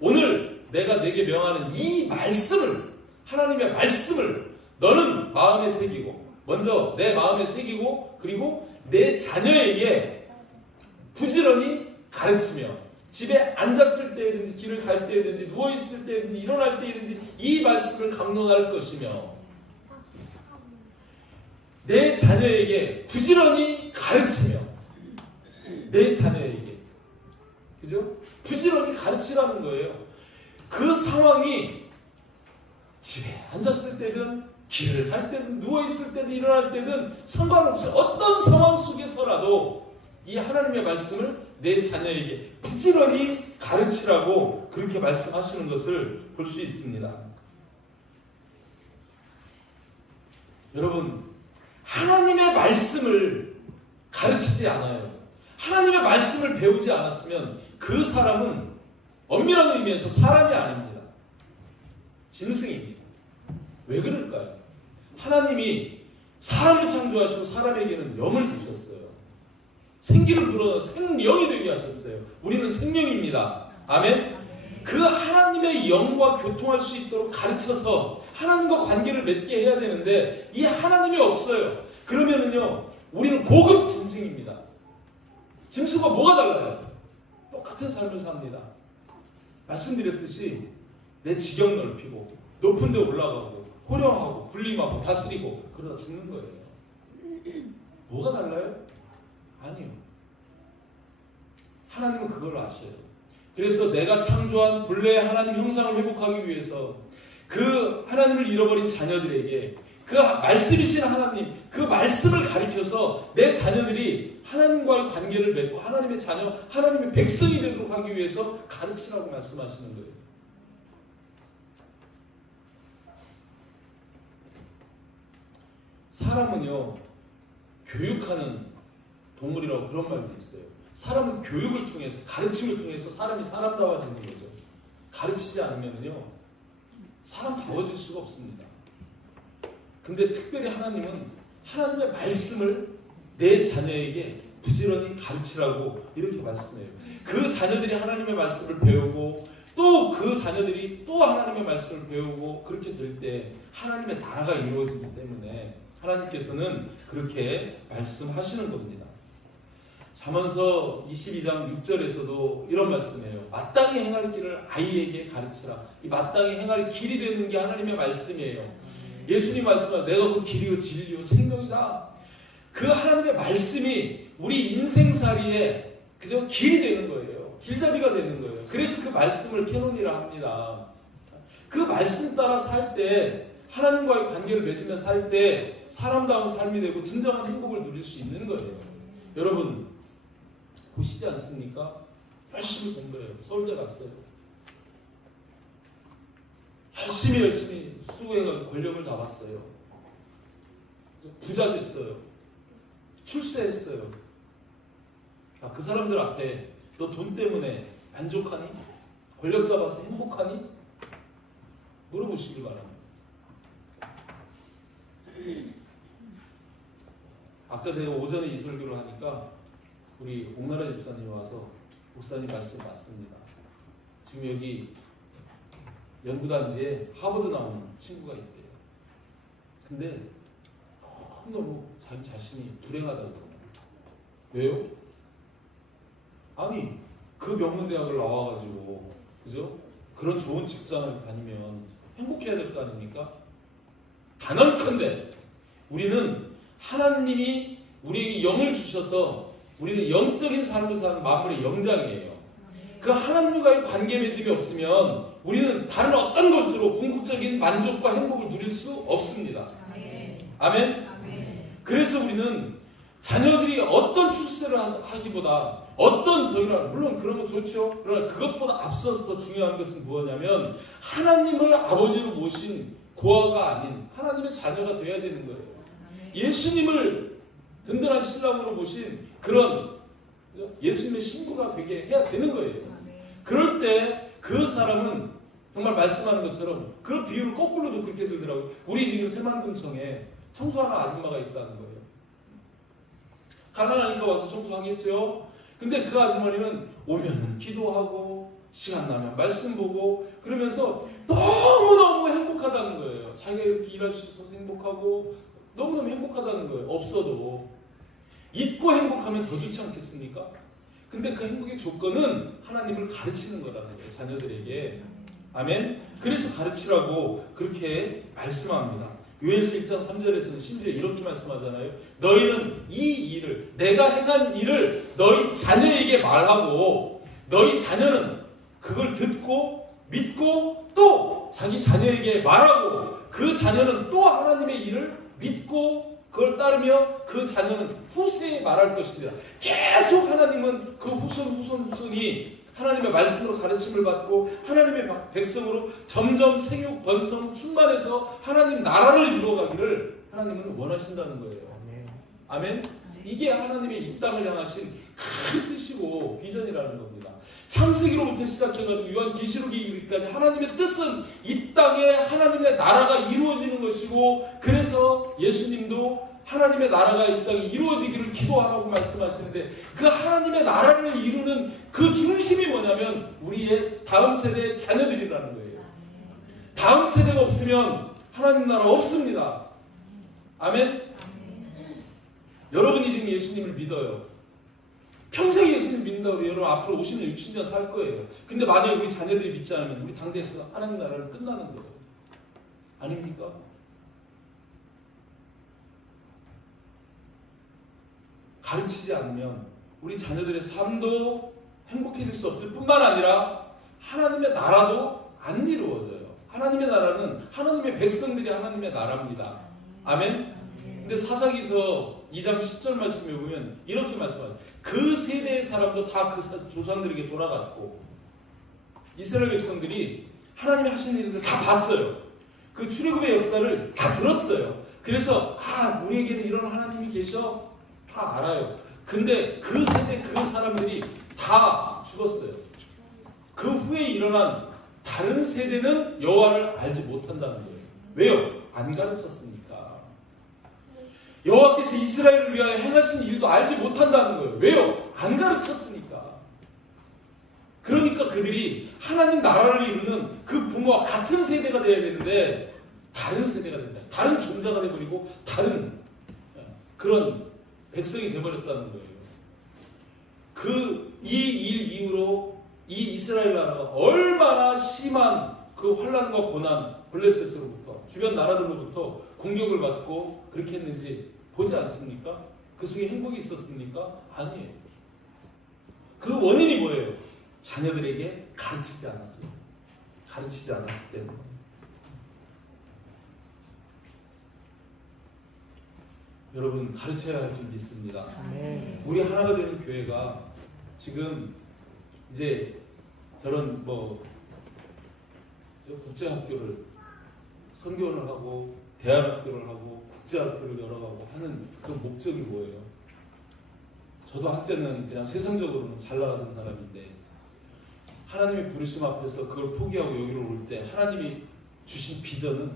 오늘 내가 내게 명하는 이 말씀을, 하나님의 말씀을 너는 마음에 새기고, 먼저 내 마음에 새기고, 그리고 내 자녀에게 부지런히 가르치며, 집에 앉았을 때든지 길을 갈 때든지 누워있을 때든지 일어날 때든지 이 말씀을 강론할 것이며, 내 자녀에게 부지런히 가르치며, 내 자녀에게, 그죠? 부지런히 가르치라는 거예요. 그 상황이 집에 앉았을 때든 길을 갈 때든 누워있을 때든 일어날 때든 상관없이 어떤 상황 속에서라도 이 하나님의 말씀을 내 자녀에게 부지런히 가르치라고 그렇게 말씀하시는 것을 볼 수 있습니다. 여러분, 하나님의 말씀을 가르치지 않아요. 하나님의 말씀을 배우지 않았으면 그 사람은 엄밀한 의미에서 사람이 아닙니다. 짐승입니다. 왜 그럴까요? 하나님이 사람을 창조하시고 사람에게는 영을 주셨어요. 생기를 불어 생명이 되게 하셨어요. 우리는 생명입니다. 아멘. 그 하나님의 영과 교통할 수 있도록 가르쳐서 하나님과 관계를 맺게 해야 되는데 이 하나님이 없어요. 그러면은요, 우리는 고급 짐승입니다. 짐승과 뭐가 달라요? 똑같은 삶을 삽니다. 말씀드렸듯이 내 지경 넓히고 높은 데 올라가고 호령하고 군림하고 다스리고 그러다 죽는 거예요. 뭐가 달라요? 아니요. 하나님은 그걸 아셔요. 그래서 내가 창조한 본래의 하나님 형상을 회복하기 위해서 그 하나님을 잃어버린 자녀들에게 그 말씀이신 하나님, 그 말씀을 가르쳐서 내 자녀들이 하나님과의 관계를 맺고 하나님의 자녀, 하나님의 백성이 되도록 하기 위해서 가르치라고 말씀하시는 거예요. 사람은요, 교육하는 동물이라고 그런 말도 있어요. 사람은 교육을 통해서, 가르침을 통해서 사람이 사람다워지는 거죠. 가르치지 않으면요, 사람다워질 수가 없습니다. 근데 특별히 하나님은 하나님의 말씀을 내 자녀에게 부지런히 가르치라고 이렇게 말씀해요. 그 자녀들이 하나님의 말씀을 배우고 또 그 자녀들이 또 하나님의 말씀을 배우고 그렇게 될 때 하나님의 나라가 이루어지기 때문에 하나님께서는 그렇게 말씀하시는 겁니다. 잠언서 22장 6절에서도 이런 말씀이에요. 마땅히 행할 길을 아이에게 가르치라. 이 마땅히 행할 길이 되는 게 하나님의 말씀이에요. 예수님 말씀은 내가 그 길이요 진리요 생명이다. 그 하나님의 말씀이 우리 인생살이에 그저 길이 되는 거예요. 길잡이가 되는 거예요. 그래서 그 말씀을 캐논이라 합니다. 그 말씀 따라 살 때, 하나님과의 관계를 맺으며 살 때 사람다운 삶이 되고 진정한 행복을 누릴 수 있는 거예요. 여러분 보시지 않습니까? 열심히 공부해요. 서울대 갔어요. 열심히 수고해서 권력을 잡았어요. 부자 됐어요. 출세했어요. 그 사람들 앞에 너 돈 때문에 만족하니? 권력 잡아서 행복하니? 물어보시길 바랍니다. 아까 제가 오전에 이 설교를 하니까 우리 옥나라 집사님이 와서 목사님 말씀 맞습니다. 지금 여기 연구단지에 하버드 나온 친구가 있대요. 근데 너무 자기 자신이 불행하다고. 왜요? 아니 그 명문대학을 나와가지고 그죠? 그런 좋은 직장을 다니면 행복해야 될 거 아닙니까? 단언컨대 우리는 하나님이 우리에게 영을 주셔서 우리는 영적인 삶을 사는 만물의 영장이에요. 그 하나님과의 관계 맺음이 없으면 우리는 다른 어떤 것으로 궁극적인 만족과 행복을 누릴 수 없습니다. 아멘? 그래서 우리는 자녀들이 어떤 출세를 하기보다 어떤 물론 그런 거 좋죠. 그러나 그것보다 앞서서 더 중요한 것은 무엇이냐면 하나님을 아버지로 모신 고아가 아닌 하나님의 자녀가 되어야 되는 거예요. 예수님을 든든한 신랑으로 모신 그런 예수님의 신부가 되게 해야 되는 거예요. 그럴 때 그 사람은 정말 말씀하는 것처럼 그 비유를 거꾸로도 그렇게 들더라고요. 우리 지금 새만금청에 청소하는 아줌마가 있다는 거예요. 가난하니까 와서 청소하겠죠. 근데 그 아주머니는 오면은 기도하고 시간 나면 말씀 보고 그러면서 너무너무 행복하다는 거예요. 자기가 이렇게 일할 수 있어서 행복하고 너무너무 행복하다는 거예요. 없어도. 잊고 행복하면 더 좋지 않겠습니까? 근데 그 행복의 조건은 하나님을 가르치는 거라는 거예요. 자녀들에게. 아멘? 그래서 가르치라고 그렇게 말씀합니다. 요엘서 1장 3절에서는 심지어 이렇게 말씀하잖아요. 너희는 이 일을, 내가 행한 일을 너희 자녀에게 말하고 너희 자녀는 그걸 듣고 믿고 또 자기 자녀에게 말하고 그 자녀는 또 하나님의 일을 믿고 그걸 따르며 그 자녀는 후세에 말할 것입니다. 계속 하나님은 그 후손이 하나님의 말씀으로 가르침을 받고 하나님의 백성으로 점점 생육, 번성, 충만해서 하나님 나라를 이루어가기를 하나님은 원하신다는 거예요. 아멘? 이게 하나님의 이 땅을 향하신 큰 뜻이고 비전이라는 겁니다. 창세기로부터 시작해가지고 요한계시록에 이르기까지 하나님의 뜻은 이 땅에 하나님의 나라가 이루어지는 것이고 그래서 예수님도 하나님의 나라가 이 땅에 이루어지기를 기도하라고 말씀하시는데 그 하나님의 나라를 이루는 그 중심이 뭐냐면 우리의 다음 세대의 자녀들이라는 거예요. 다음 세대가 없으면 하나님 나라 없습니다. 아멘? 여러분이 지금 예수님을 믿어요. 평생 예수님 믿는다고 그래요. 여러분 앞으로 50년, 60년 살 거예요. 근데 만약에 우리 자녀들이 믿지 않으면 우리 당대에서 하나님 나라는 끝나는 거예요. 아닙니까? 가르치지 않으면 우리 자녀들의 삶도 행복해질 수 없을 뿐만 아니라 하나님의 나라도 안 이루어져요. 하나님의 나라는 하나님의 백성들이 하나님의 나라입니다. 아멘? 근데 사사기서 2장 10절 말씀에 보면 이렇게 말씀하죠. 그 세대의 사람도 다 그 조상들에게 돌아갔고 이스라엘 백성들이 하나님이 하시는 일을 다 봤어요. 그 출애굽의 역사를 다 들었어요. 그래서 우리에게는 이런 하나님이 계셔 다 알아요. 근데 그 세대 그 사람들이 다 죽었어요. 그 후에 일어난 다른 세대는 여호와를 알지 못한다는 거예요. 왜요? 안 가르쳤으니까. 여호와께서 이스라엘을 위하여 행하신 일도 알지 못한다는 거예요. 왜요? 안 가르쳤으니까. 그러니까 그들이 하나님 나라를 이루는 그 부모와 같은 세대가 되어야 되는데 다른 세대가 된다. 다른 종자가 되어버리고 다른 그런 백성이 되어버렸다는 거예요. 이 일 이후로 이 이스라엘 나라가 얼마나 심한 그 환난과 고난, 블레셋으로부터 주변 나라들로부터 공격을 받고 그렇게 했는지 보지 않습니까? 그 속에 행복이 있었습니까? 아니에요. 그 원인이 뭐예요? 자녀들에게 가르치지 않았어요. 가르치지 않았기 때문에. 여러분 가르쳐야 할 줄 믿습니다. 우리 하나가 되는 교회가 지금 이제 저런 국제학교를 선교를 하고 대안학교를 하고 국제학교를 열어가고 하는 그 목적이 뭐예요? 저도 한때는 그냥 세상적으로는 잘 나가던 사람인데 하나님의 부르심 앞에서 그걸 포기하고 여기로 올 때 하나님이 주신 비전은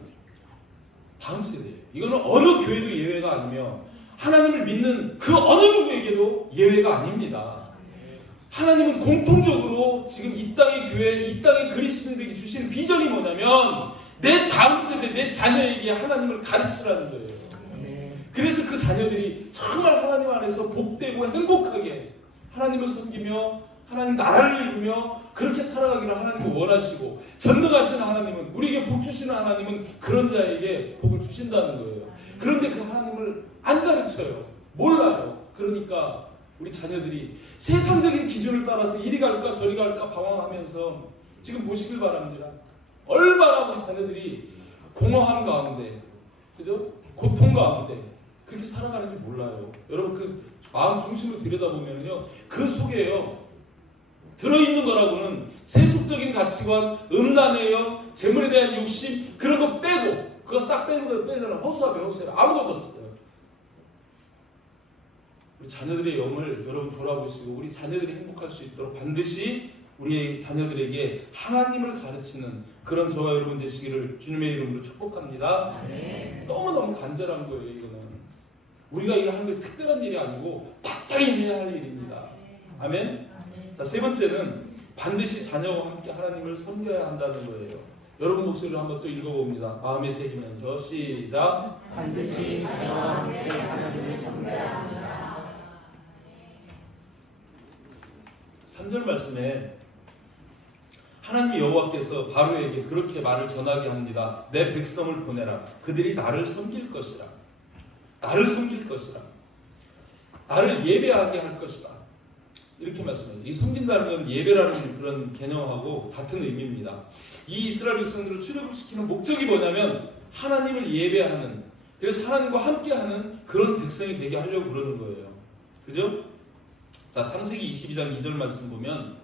다음 세대예요. 이거는 어느 교회도 예외가 아니며 하나님을 믿는 그 어느 누구에게도 예외가 아닙니다. 하나님은 공통적으로 지금 이 땅의 교회, 이 땅의 그리스도인들에게 주시는 비전이 뭐냐면 내 다음 세대, 내 자녀에게 하나님을 가르치라는 거예요. 그래서 그 자녀들이 정말 하나님 안에서 복되고 행복하게 하나님을 섬기며 하나님 나라를 이루며 그렇게 살아가기를 하나님은 원하시고 전능하신 하나님은 우리에게 복 주시는 하나님은 그런 자에게 복을 주신다는 거예요. 그런데 그 하나님을 안 가르쳐요. 몰라요. 그러니까 우리 자녀들이 세상적인 기준을 따라서 이리 갈까 저리 갈까 방황하면서 지금 보시길 바랍니다. 얼마나 우리 자녀들이 공허함 가운데, 그죠? 고통 가운데 그렇게 살아가는지 몰라요. 여러분 그 마음 중심으로 들여다보면요, 그 속에요 들어있는 거라고는 세속적인 가치관, 음란해요, 재물에 대한 욕심, 그런 거 빼고, 그거 싹 빼잖아. 허수아비 아무것도 없어요. 우리 자녀들의 영을 여러분 돌아보시고 우리 자녀들이 행복할 수 있도록 반드시 우리 자녀들에게 하나님을 가르치는 그런 저와 여러분 되시기를 주님의 이름으로 축복합니다. 너무너무 간절한 거예요. 이거는 우리가 이거 하는 것이 특별한 일이 아니고 마땅히 해야 할 일입니다. 아멘. 자, 세 번째는 반드시 자녀와 함께 하나님을 섬겨야 한다는 거예요. 여러분 목소리로 한번 또 읽어봅니다. 마음에 새기면서 시작. 반드시 자녀와 함께 하나님을 섬겨야 합니다. 3절 말씀에 하나님 여호와께서 바로에게 그렇게 말을 전하게 합니다. 내 백성을 보내라. 그들이 나를 섬길 것이라. 나를 섬길 것이라. 나를 예배하게 할 것이다. 이렇게 말씀해요. 이 섬긴다는 건 예배라는 그런 개념하고 같은 의미입니다. 이 이스라엘 백성들을 출애굽 시키는 목적이 뭐냐면 하나님을 예배하는, 그래서 하나님과 함께하는 그런 백성이 되게 하려고 그러는 거예요. 그죠? 자, 창세기 22장 2절 말씀 보면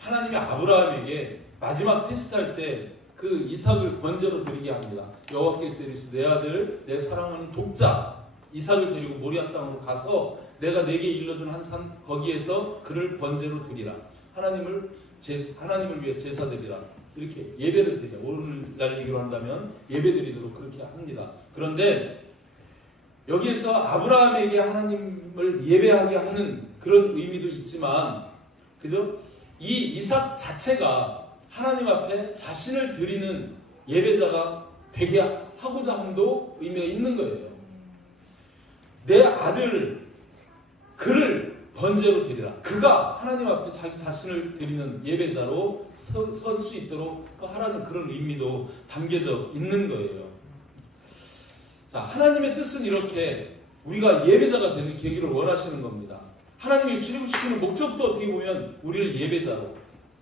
하나님이 아브라함에게 마지막 테스트할 때 그 이삭을 번제로 드리게 합니다. 여호와께서 이르시되 내 아들 내 사랑하는 독자 이삭을 데리고 모리아 땅으로 가서 내가 내게 일러준 한 산 거기에서 그를 번제로 드리라. 하나님을 위해 제사 드리라. 이렇게 예배를 드리자. 오늘날 얘기로 한다면 예배 드리도록 그렇게 합니다. 그런데 여기에서 아브라함에게 하나님을 예배하게 하는 그런 의미도 있지만, 그죠? 이 이삭 자체가 하나님 앞에 자신을 드리는 예배자가 되게 하고자 함도 의미가 있는 거예요. 내 아들 그를 번제로 드리라. 그가 하나님 앞에 자기 자신을 드리는 예배자로 설 수 있도록 하라는 그런 의미도 담겨져 있는 거예요. 자, 하나님의 뜻은 이렇게 우리가 예배자가 되는 계기를 원하시는 겁니다. 하나님이 출애굽시키는 목적도 어떻게 보면 우리를 예배자로,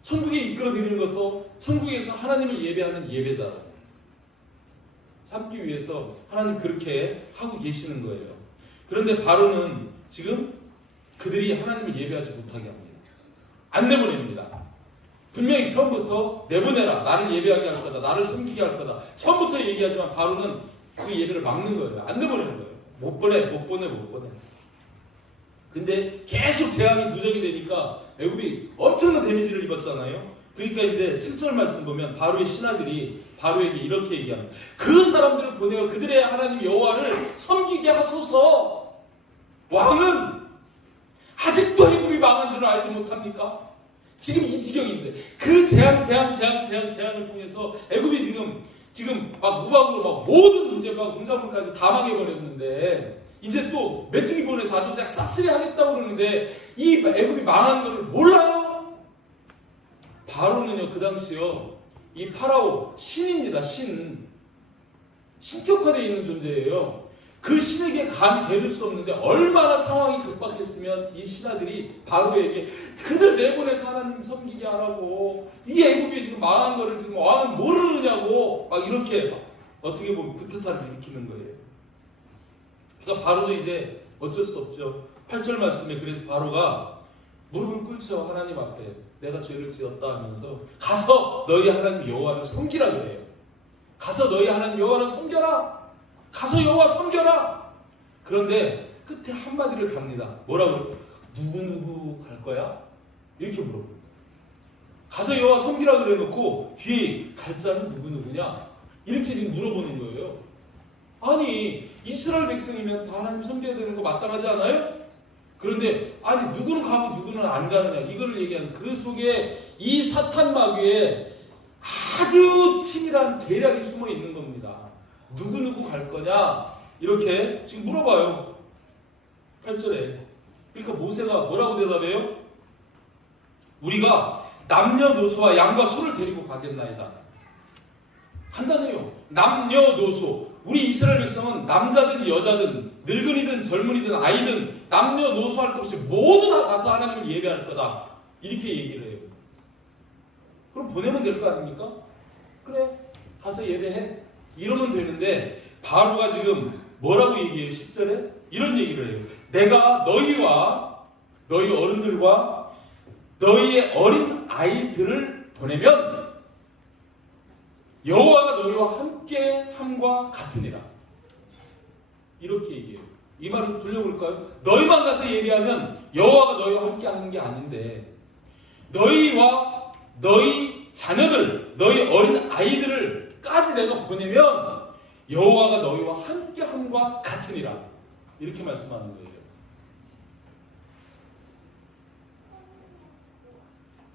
천국에 이끌어드리는 것도 천국에서 하나님을 예배하는 예배자로 삼기 위해서 하나님 그렇게 하고 계시는 거예요. 그런데 바로는 지금 그들이 하나님을 예배하지 못하게 합니다. 안 내보냅니다. 분명히 처음부터 내보내라. 나를 예배하게 할 거다. 나를 섬기게 할 거다. 처음부터 얘기하지만 바로는 그 예배를 막는 거예요. 안 내보내는 거예요. 못 보내. 근데 계속 재앙이 누적이 되니까 애굽이 엄청난 데미지를 입었잖아요. 그러니까 이제 7절 말씀 보면 바로의 신하들이 바로에게 이렇게 얘기합니다. 그 사람들을 보내어 그들의 하나님 여호와를 섬기게 하소서. 왕은 아직도 애굽이 망한 줄 알지 못합니까? 지금 이 지경인데 그 재앙을 통해서 애굽이 지금 막 무방으로 막 모든 문제가 문자문까지 다 망해버렸는데 이제 또 메뚜기 보내서 아주 싹쓸이 하겠다고 그러는데 이 애굽이 망한 것을 몰라요? 바로는요, 그 당시요, 이 파라오 신입니다. 신격화되어 있는 존재예요. 그 신에게 감히 대들 수 없는데 얼마나 상황이 급박했으면 이 신하들이 바로에게 그들 내보내서 하나님 섬기게 하라고, 이 애굽이 지금 망한 거를 지금 왕은 모르느냐고 막 이렇게 어떻게 보면 구태타를 일으키는 거예요. 그러니까 바로도 이제 어쩔 수 없죠. 8절 말씀에 그래서 바로가 무릎을 꿇죠. 하나님 앞에 내가 죄를 지었다 하면서 가서 너희 하나님 여호와를 섬기라 그래요. 가서 너희 하나님 여호와를 섬겨라. 가서 여호와 섬겨라. 그런데 끝에 한마디를 답니다. 뭐라고? 누구 갈 거야? 이렇게 물어보는 거예요. 가서 여호와 섬기라 그래 놓고 뒤에 갈 자는 누구냐? 이렇게 지금 물어보는 거예요. 아니, 이스라엘 백성이면 다 하나님 섬겨야 되는 거 마땅하지 않아요? 그런데 아니, 누구는 가고 누구는 안 가느냐, 이걸 얘기하는 그 속에 이 사탄 마귀에 아주 치밀한 계략이 숨어 있는 겁니다. 누구 갈 거냐? 이렇게 지금 물어봐요. 8절에. 그러니까 모세가 뭐라고 대답해요? 우리가 남녀노소와 양과 소를 데리고 가겠나이다. 간단해요. 남녀노소. 우리 이스라엘 백성은 남자든 여자든 늙은이든 젊은이든 아이든 남녀노소 할 것 없이 모두 다 가서 하나님을 예배할 거다. 이렇게 얘기를 해요. 그럼 보내면 될 거 아닙니까? 그래, 가서 예배해. 이러면 되는데 바로가 지금 뭐라고 얘기해요? 10절에 이런 얘기를 해요. 내가 너희와 너희 어른들과 너희의 어린 아이들을 보내면 여호와가 너희와 함께 함과 같으니라. 이렇게 얘기해요. 이 말을 돌려볼까요? 너희만 가서 예배하면 여호와가 너희와 함께 하는 게 아닌데 너희와 너희 자녀들, 너희 어린 아이들을까지 내가 보내면 여호와가 너희와 함께 함과 같으니라. 이렇게 말씀하는 거예요.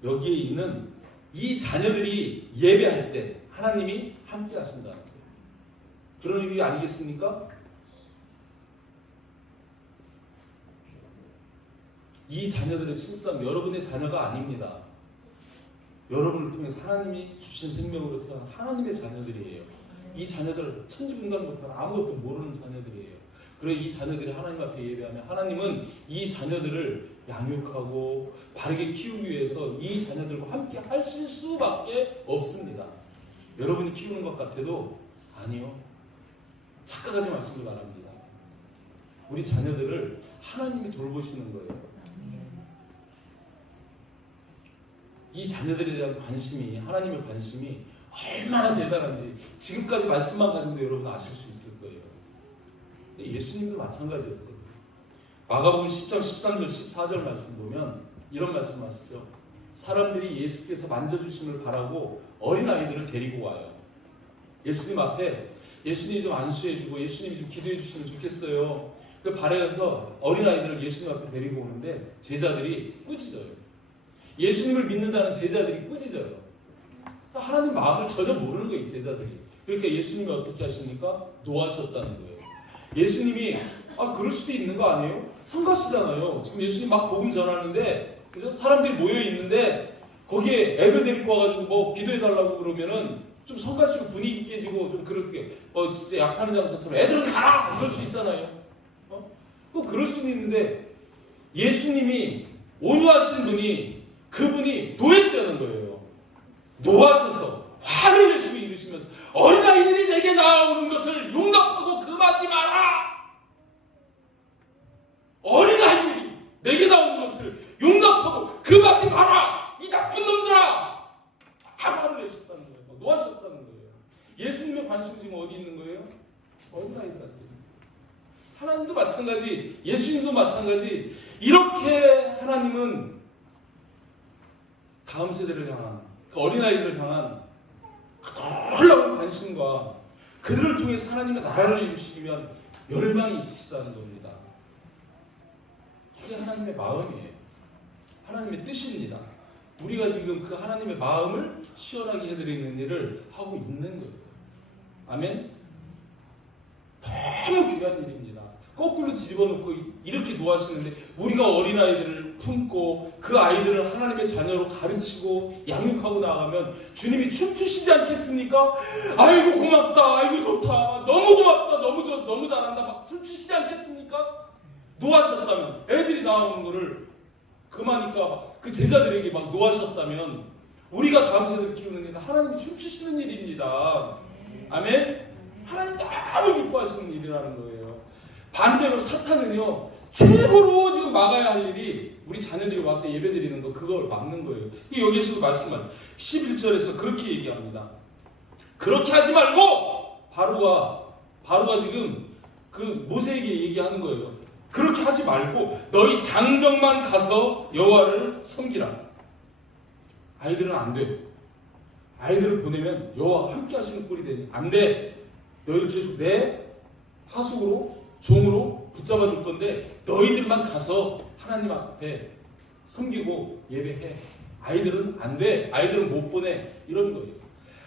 여기에 있는 이 자녀들이 예배할 때 하나님이 함께 하신다는 거예요. 그런 의미 아니겠습니까? 이 자녀들은 실상 여러분의 자녀가 아닙니다. 여러분을 통해서 하나님이 주신 생명으로 태어난 하나님의 자녀들이에요. 이 자녀들 천지분간 못한 아무것도 모르는 자녀들이에요. 그래 이 자녀들이 하나님 앞에 예배하면 하나님은 이 자녀들을 양육하고 바르게 키우기 위해서 이 자녀들과 함께 하실 수밖에 없습니다. 여러분이 키우는 것 같아도 아니요. 착각하지 마시기 바랍니다. 우리 자녀들을 하나님이 돌보시는 거예요. 이 자녀들에 대한 관심이, 하나님의 관심이 얼마나 대단한지 지금까지 말씀만 가지고도 여러분 아실 수 있을 거예요. 예수님도 마찬가지였거든요. 마가복음 10장 13절 14절 말씀 보면 이런 말씀 하시죠. 사람들이 예수께서 만져주심을 바라고 어린아이들을 데리고 와요. 예수님 앞에 예수님이 좀 안수해주고 예수님이 좀 기도해 주시면 좋겠어요. 그 바래서 어린아이들을 예수님 앞에 데리고 오는데 제자들이 꾸짖어요. 예수님을 믿는다는 제자들이 꾸짖어요. 하나님 마음을 전혀 모르는 거예요, 제자들이. 그러니까 예수님이 어떻게 하십니까? 노하셨다는 거예요. 예수님이 그럴 수도 있는 거 아니에요? 성가시잖아요. 지금 예수님 막 복음 전하는데 그래서 사람들이 모여 있는데 거기에 애들 데리고 와가지고 뭐 기도해 달라고 그러면은 좀 성가시고 분위기 깨지고 좀 그렇게 진짜 약하는 장사처럼 애들은 가라 이럴 수 있잖아요. 또 그럴 수는 있는데 예수님이 온유하신 분이 그분이 노했다는 거예요. 노하셔서 화를 내시고 이르시면서 어린아이들이 내게 나오는 것을 용납하고 금하지 마라. 어린아이들이 내게 나오는 것을 용납하고 금하지 마라. 이 나쁜 놈들아. 화를 내셨다는 거예요. 노하셨다는 거예요. 예수님의 관심이 지금 어디 있는 거예요? 어린아이들한테. 하나님도 마찬가지, 예수님도 마찬가지. 이렇게 하나님은 다음 세대를 향한, 그 어린아이들을 향한 놀라운 관심과 그들을 통해서 하나님의 나라를 이루시기 위한 열망이 있으시다는 겁니다. 이게 하나님의 마음이에요. 하나님의 뜻입니다. 우리가 지금 그 하나님의 마음을 시원하게 해드리는 일을 하고 있는 거예요. 아멘? 너무 귀한 일입니다. 거꾸로 집어넣고 이렇게 노하시는데 우리가 어린아이들을 품고 그 아이들을 하나님의 자녀로 가르치고 양육하고 나가면 주님이 춤추시지 않겠습니까? 아이고 고맙다, 아이고 좋다, 너무 고맙다, 너무 잘한다 막 춤추시지 않겠습니까? 노하셨다면 애들이 나오는 거를 그마니까 그 제자들에게 막 노하셨다면 우리가 다음 세대를 키우는 일은 하나님이 춤추시는 일입니다. 아멘? 하나님 너무 기뻐하시는 일이라는 거예요. 반대로 사탄은요 최고로 지금 막아야 할 일이 우리 자녀들이 와서 예배드리는 거 그걸 막는 거예요. 여기에서도 말씀만 11절에서 그렇게 얘기합니다. 그렇게 하지 말고 바로가 지금 그 모세에게 얘기하는 거예요. 그렇게 하지 말고 너희 장정만 가서 여호와를 섬기라. 아이들은 안 돼. 아이들을 보내면 여호와가 함께 하시는 꼴이 되니 안 돼. 너희를 계속 내 하숙으로 종으로 붙잡아 줄 건데 너희들만 가서 하나님 앞에 섬기고 예배해. 아이들은 안 돼. 아이들은 못 보내. 이런 거예요.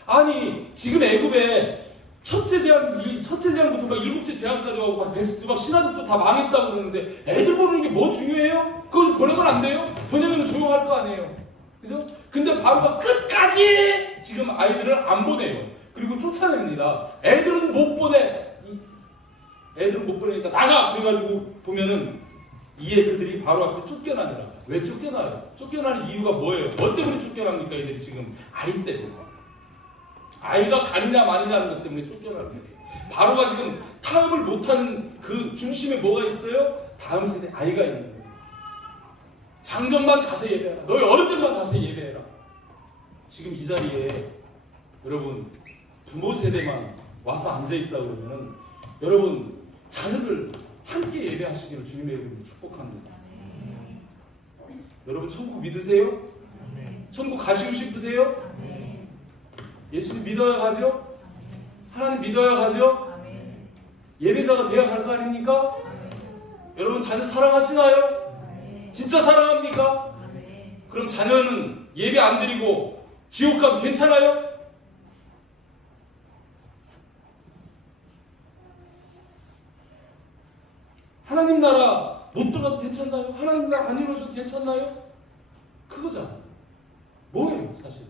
아니 지금 애굽에 첫째 재앙부터 막 일곱째 재앙까지 하고 막 신하들도 다 망했다고 그러는데 애들 보는 게 뭐 중요해요? 그걸 보내면 안 돼요? 보내면 조용할 거 아니에요. 그죠? 근데 바로가 끝까지 지금 아이들을 안 보내요. 그리고 쫓아냅니다. 애들은 못 보내. 애들은 못 보내니까 나가! 그래가지고 보면은 이에 그들이 바로 앞에 쫓겨나니라. 왜 쫓겨나요? 쫓겨나는 이유가 뭐예요? 뭐 때문에 쫓겨납니까? 이들이 지금 아이 때문에. 아이가 가느냐 마느냐는 것 때문에 쫓겨나는 거예요. 바로가 지금 타협을 못하는 그 중심에 뭐가 있어요? 다음 세대 아이가 있는 거예요. 장정만 가서 예배해라. 너희 어른들만 가서 예배해라. 지금 이 자리에 여러분 부모 세대만 와서 앉아있다 그러면은 여러분 자녀들 함께 예배하시기를 주님의 이름으로 축복합니다. 여러분 천국 믿으세요? 천국 가시고 싶으세요? 예수님 믿어야 가죠? 하나님 믿어야 가죠? 예배자가 되어야 할 거 아닙니까? 여러분 자녀 사랑하시나요? 진짜 사랑합니까? 그럼 자녀는 예배 안 드리고 지옥 가도 괜찮아요? 하나님 나라 못 들어가도 괜찮나요? 하나님 나라 안 이루어져도 괜찮나요? 그거잖아. 뭐예요 사실?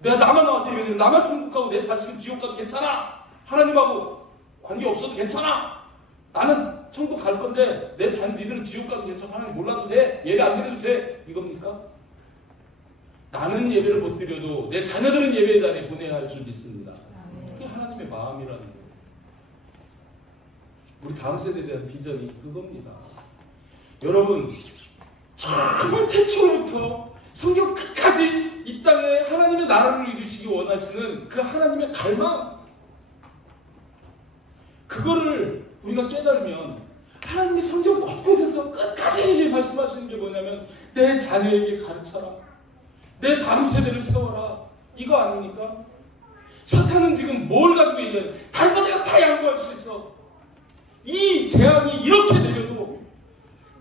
내가 나만 와서 예배드리면 나만 천국 가고 내 자식은 지옥 가도 괜찮아. 하나님하고 관계 없어도 괜찮아. 나는 천국 갈 건데 내 자녀 니들은 지옥 가도 괜찮아. 하나님 몰라도 돼. 예배 안 드려도 돼. 이겁니까? 나는 예배를 못 드려도 내 자녀들은 예배 자리에 보내야 할 줄 믿습니다. 그게 하나님의 마음이라는 거예요. 우리 다음 세대에 대한 비전이 그겁니다. 여러분 정말 태초부터 성경 끝까지 이 땅에 하나님의 나라를 이루시기 원하시는 그 하나님의 갈망, 그거를 우리가 깨달으면 하나님이 성경 곳곳에서 끝까지 말씀하시는 게 뭐냐면 내 자녀에게 가르쳐라. 내 다음 세대를 세워라. 이거 아닙니까? 사탄은 지금 뭘 가지고 얘기하냐? 달바 내가 다 양보할 수 있어. 이 재앙이 이렇게 내려도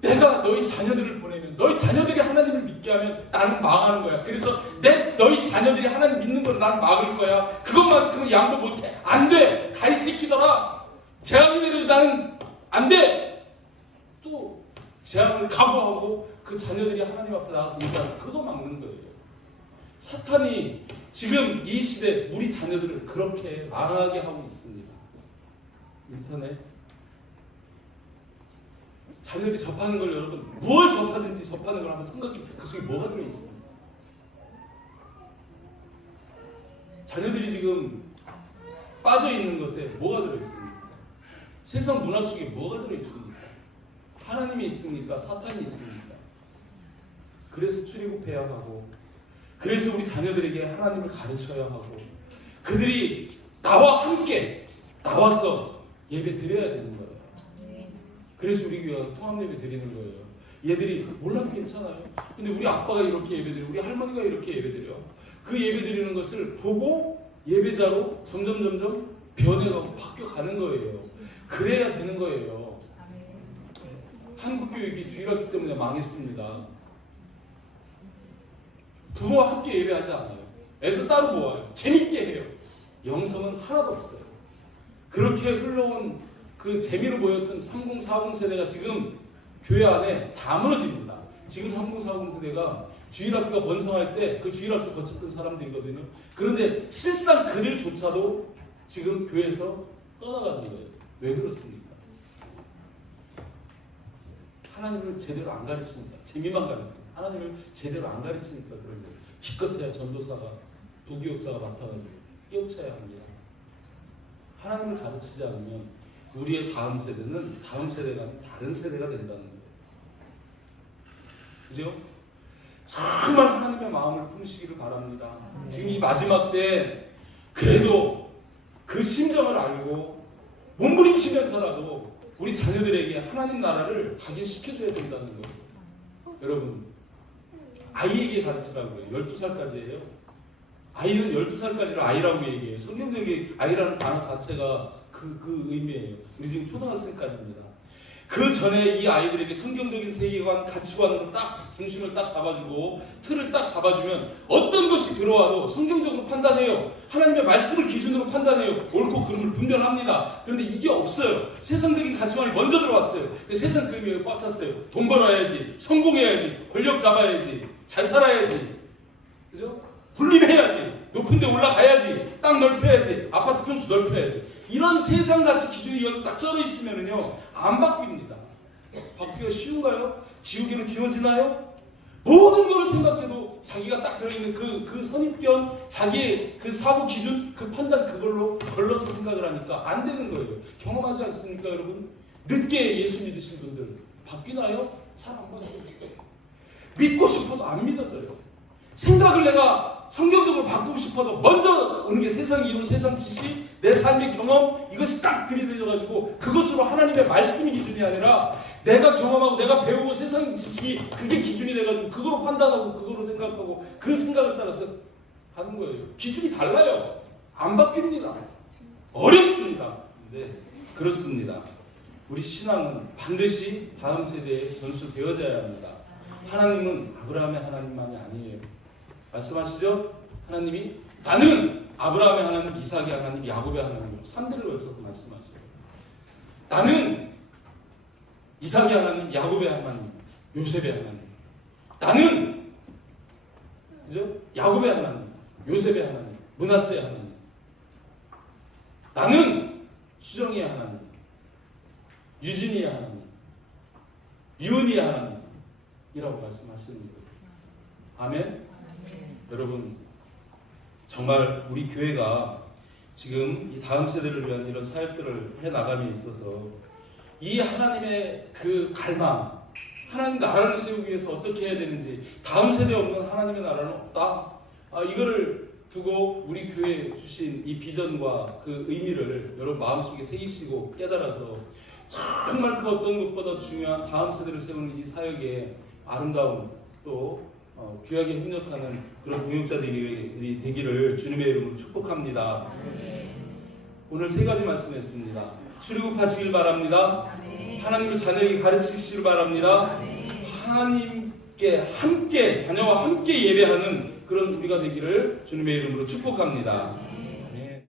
내가 너희 자녀들을 보내면 너희 자녀들이 하나님을 믿게 하면 나는 망하는 거야. 그래서 너희 자녀들이 하나님 믿는 걸 나는 막을 거야. 그것만큼은 양보 못해. 안 돼. 다 이 새끼더라. 재앙이 내려도 나는 안 돼. 또 재앙을 각오하고 그 자녀들이 하나님 앞에 나가서 믿는 그거 막는 거예요. 사탄이 지금 이 시대 우리 자녀들을 그렇게 망하게 하고 있습니다. 인터넷 자녀들이 접하는 걸 여러분 무엇 접하든지 접하는 걸 한번 생각해. 그 속에 뭐가 들어있습니까? 자녀들이 지금 빠져있는 것에 뭐가 들어있습니까? 세상 문화 속에 뭐가 들어있습니까? 하나님이 있습니까? 사탄이 있습니까? 그래서 출애굽해야 하고, 그래서 우리 자녀들에게 하나님을 가르쳐야 하고, 그들이 나와 함께 나와서 예배 드려야 되는 거예요. 그래서 우리 교회가 통합 예배 드리는 거예요. 얘들이 몰라도 괜찮아요. 근데 우리 아빠가 이렇게 예배 드려, 우리 할머니가 이렇게 예배 드려. 그 예배 드리는 것을 보고 예배자로 점점 변해가고 바뀌어가는 거예요. 그래야 되는 거예요. 한국 교육이 주일학교 때문에 망했습니다. 부모와 함께 예배하지 않아요. 애들 따로 모아요. 재밌게 해요. 영성은 하나도 없어요. 그렇게 흘러온 그 재미로 모였던 30, 40 세대가 지금 교회 안에 다 무너집니다. 지금 30, 40 세대가 주일학교가 번성할 때 그 주일학교 거쳤던 사람들이거든요. 그런데 실상 그들조차도 지금 교회에서 떠나가는 거예요. 왜 그렇습니까? 하나님을 제대로 안 가르치니까. 재미만 가르치니까. 하나님을 제대로 안 가르치니까 그런 거예요. 기껏해야 전도사가, 부교육자가 맡아가지고 깨우쳐야 합니다. 하나님을 가르치지 않으면 우리의 다음 세대는 다음 세대가 아닌 다른 세대가 된다는 거예요. 그죠? 정말 하나님의 마음을 품으시기를 바랍니다. 지금 이 마지막 때 그래도 그 심정을 알고 몸부림치면서라도 우리 자녀들에게 하나님 나라를 가게 시켜줘야 된다는 거예요. 여러분, 아이에게 가르치라고요. 12살까지예요. 아이는 12살까지를 아이라고 얘기해요. 성경적인 아이라는 단어 자체가 그 의미예요. 우리 지금 초등학생까지입니다. 그 전에 이 아이들에게 성경적인 세계관, 가치관으로 딱 중심을 딱 잡아주고 틀을 딱 잡아주면 어떤 것이 들어와도 성경적으로 판단해요. 하나님의 말씀을 기준으로 판단해요. 옳고 그름을 분별합니다. 그런데 이게 없어요. 세상적인 가치관이 먼저 들어왔어요. 근데 세상 그림에 꽉 찼어요. 돈 벌어야지, 성공해야지, 권력 잡아야지, 잘 살아야지, 그죠? 군림해야지. 높은 데 올라가야지. 땅 넓혀야지. 아파트 평수 넓혀야지. 이런 세상같이 기준이 여기 딱 쩔어 있으면은요, 안 바뀝니다. 바뀌기가 쉬운가요? 지우개로 지워지나요? 모든 걸 생각해도 자기가 딱 들어있는 그 선입견, 자기의 그 사고 기준, 그 판단 그걸로 걸러서 생각을 하니까 안 되는 거예요. 경험하지 않습니까, 여러분? 늦게 예수 믿으신 분들 바뀌나요? 잘 안 바뀌어요. 믿고 싶어도 안 믿어져요. 생각을 내가 성경적으로 바꾸고 싶어도 먼저 오는 게 세상이 이룬 세상 지식, 내 삶의 경험, 이것이 딱 들이대져가지고 그것으로 하나님의 말씀이 기준이 아니라 내가 경험하고 내가 배우고 세상 지식이 그게 기준이 돼가지고 그거로 판단하고 그거로 생각하고 그 생각을 따라서 가는 거예요. 기준이 달라요. 안 바뀝니다. 어렵습니다. 네, 그렇습니다. 우리 신앙은 반드시 다음 세대에 전수되어져야 합니다. 하나님은 아브라함의 하나님만이 아니에요. 말씀하시죠? 하나님이 나는 아브라함의 하나님, 이삭의 하나님, 야곱의 하나님 3대를 걸쳐서 말씀하셔요. 나는 이삭의 하나님, 야곱의 하나님, 요셉의 하나님. 나는 그죠? 야곱의 하나님, 요셉의 하나님, 므낫세의 하나님. 나는 수정이의 하나님, 유진이의 하나님, 유은이의 하나님이라고 말씀하시는 거예요. 아멘. 여러분, 정말 우리 교회가 지금 이 다음 세대를 위한 이런 사역들을 해나감에 있어서 이 하나님의 그 갈망, 하나님 나라를 세우기 위해서 어떻게 해야 되는지, 다음 세대에 없는 하나님의 나라는 없다. 이거를 두고 우리 교회에 주신 이 비전과 그 의미를 여러분 마음속에 새기시고 깨달아서 정말 그 어떤 것보다 중요한 다음 세대를 세우는 이 사역의 아름다움, 또 귀하게 협력하는 그런 동역자들이 되기를 주님의 이름으로 축복합니다. 오늘 3가지 말씀했습니다. 출애굽하시길 바랍니다. 하나님을 자녀에게 가르치시길 바랍니다. 하나님께 함께, 자녀와 함께 예배하는 그런 우리가 되기를 주님의 이름으로 축복합니다.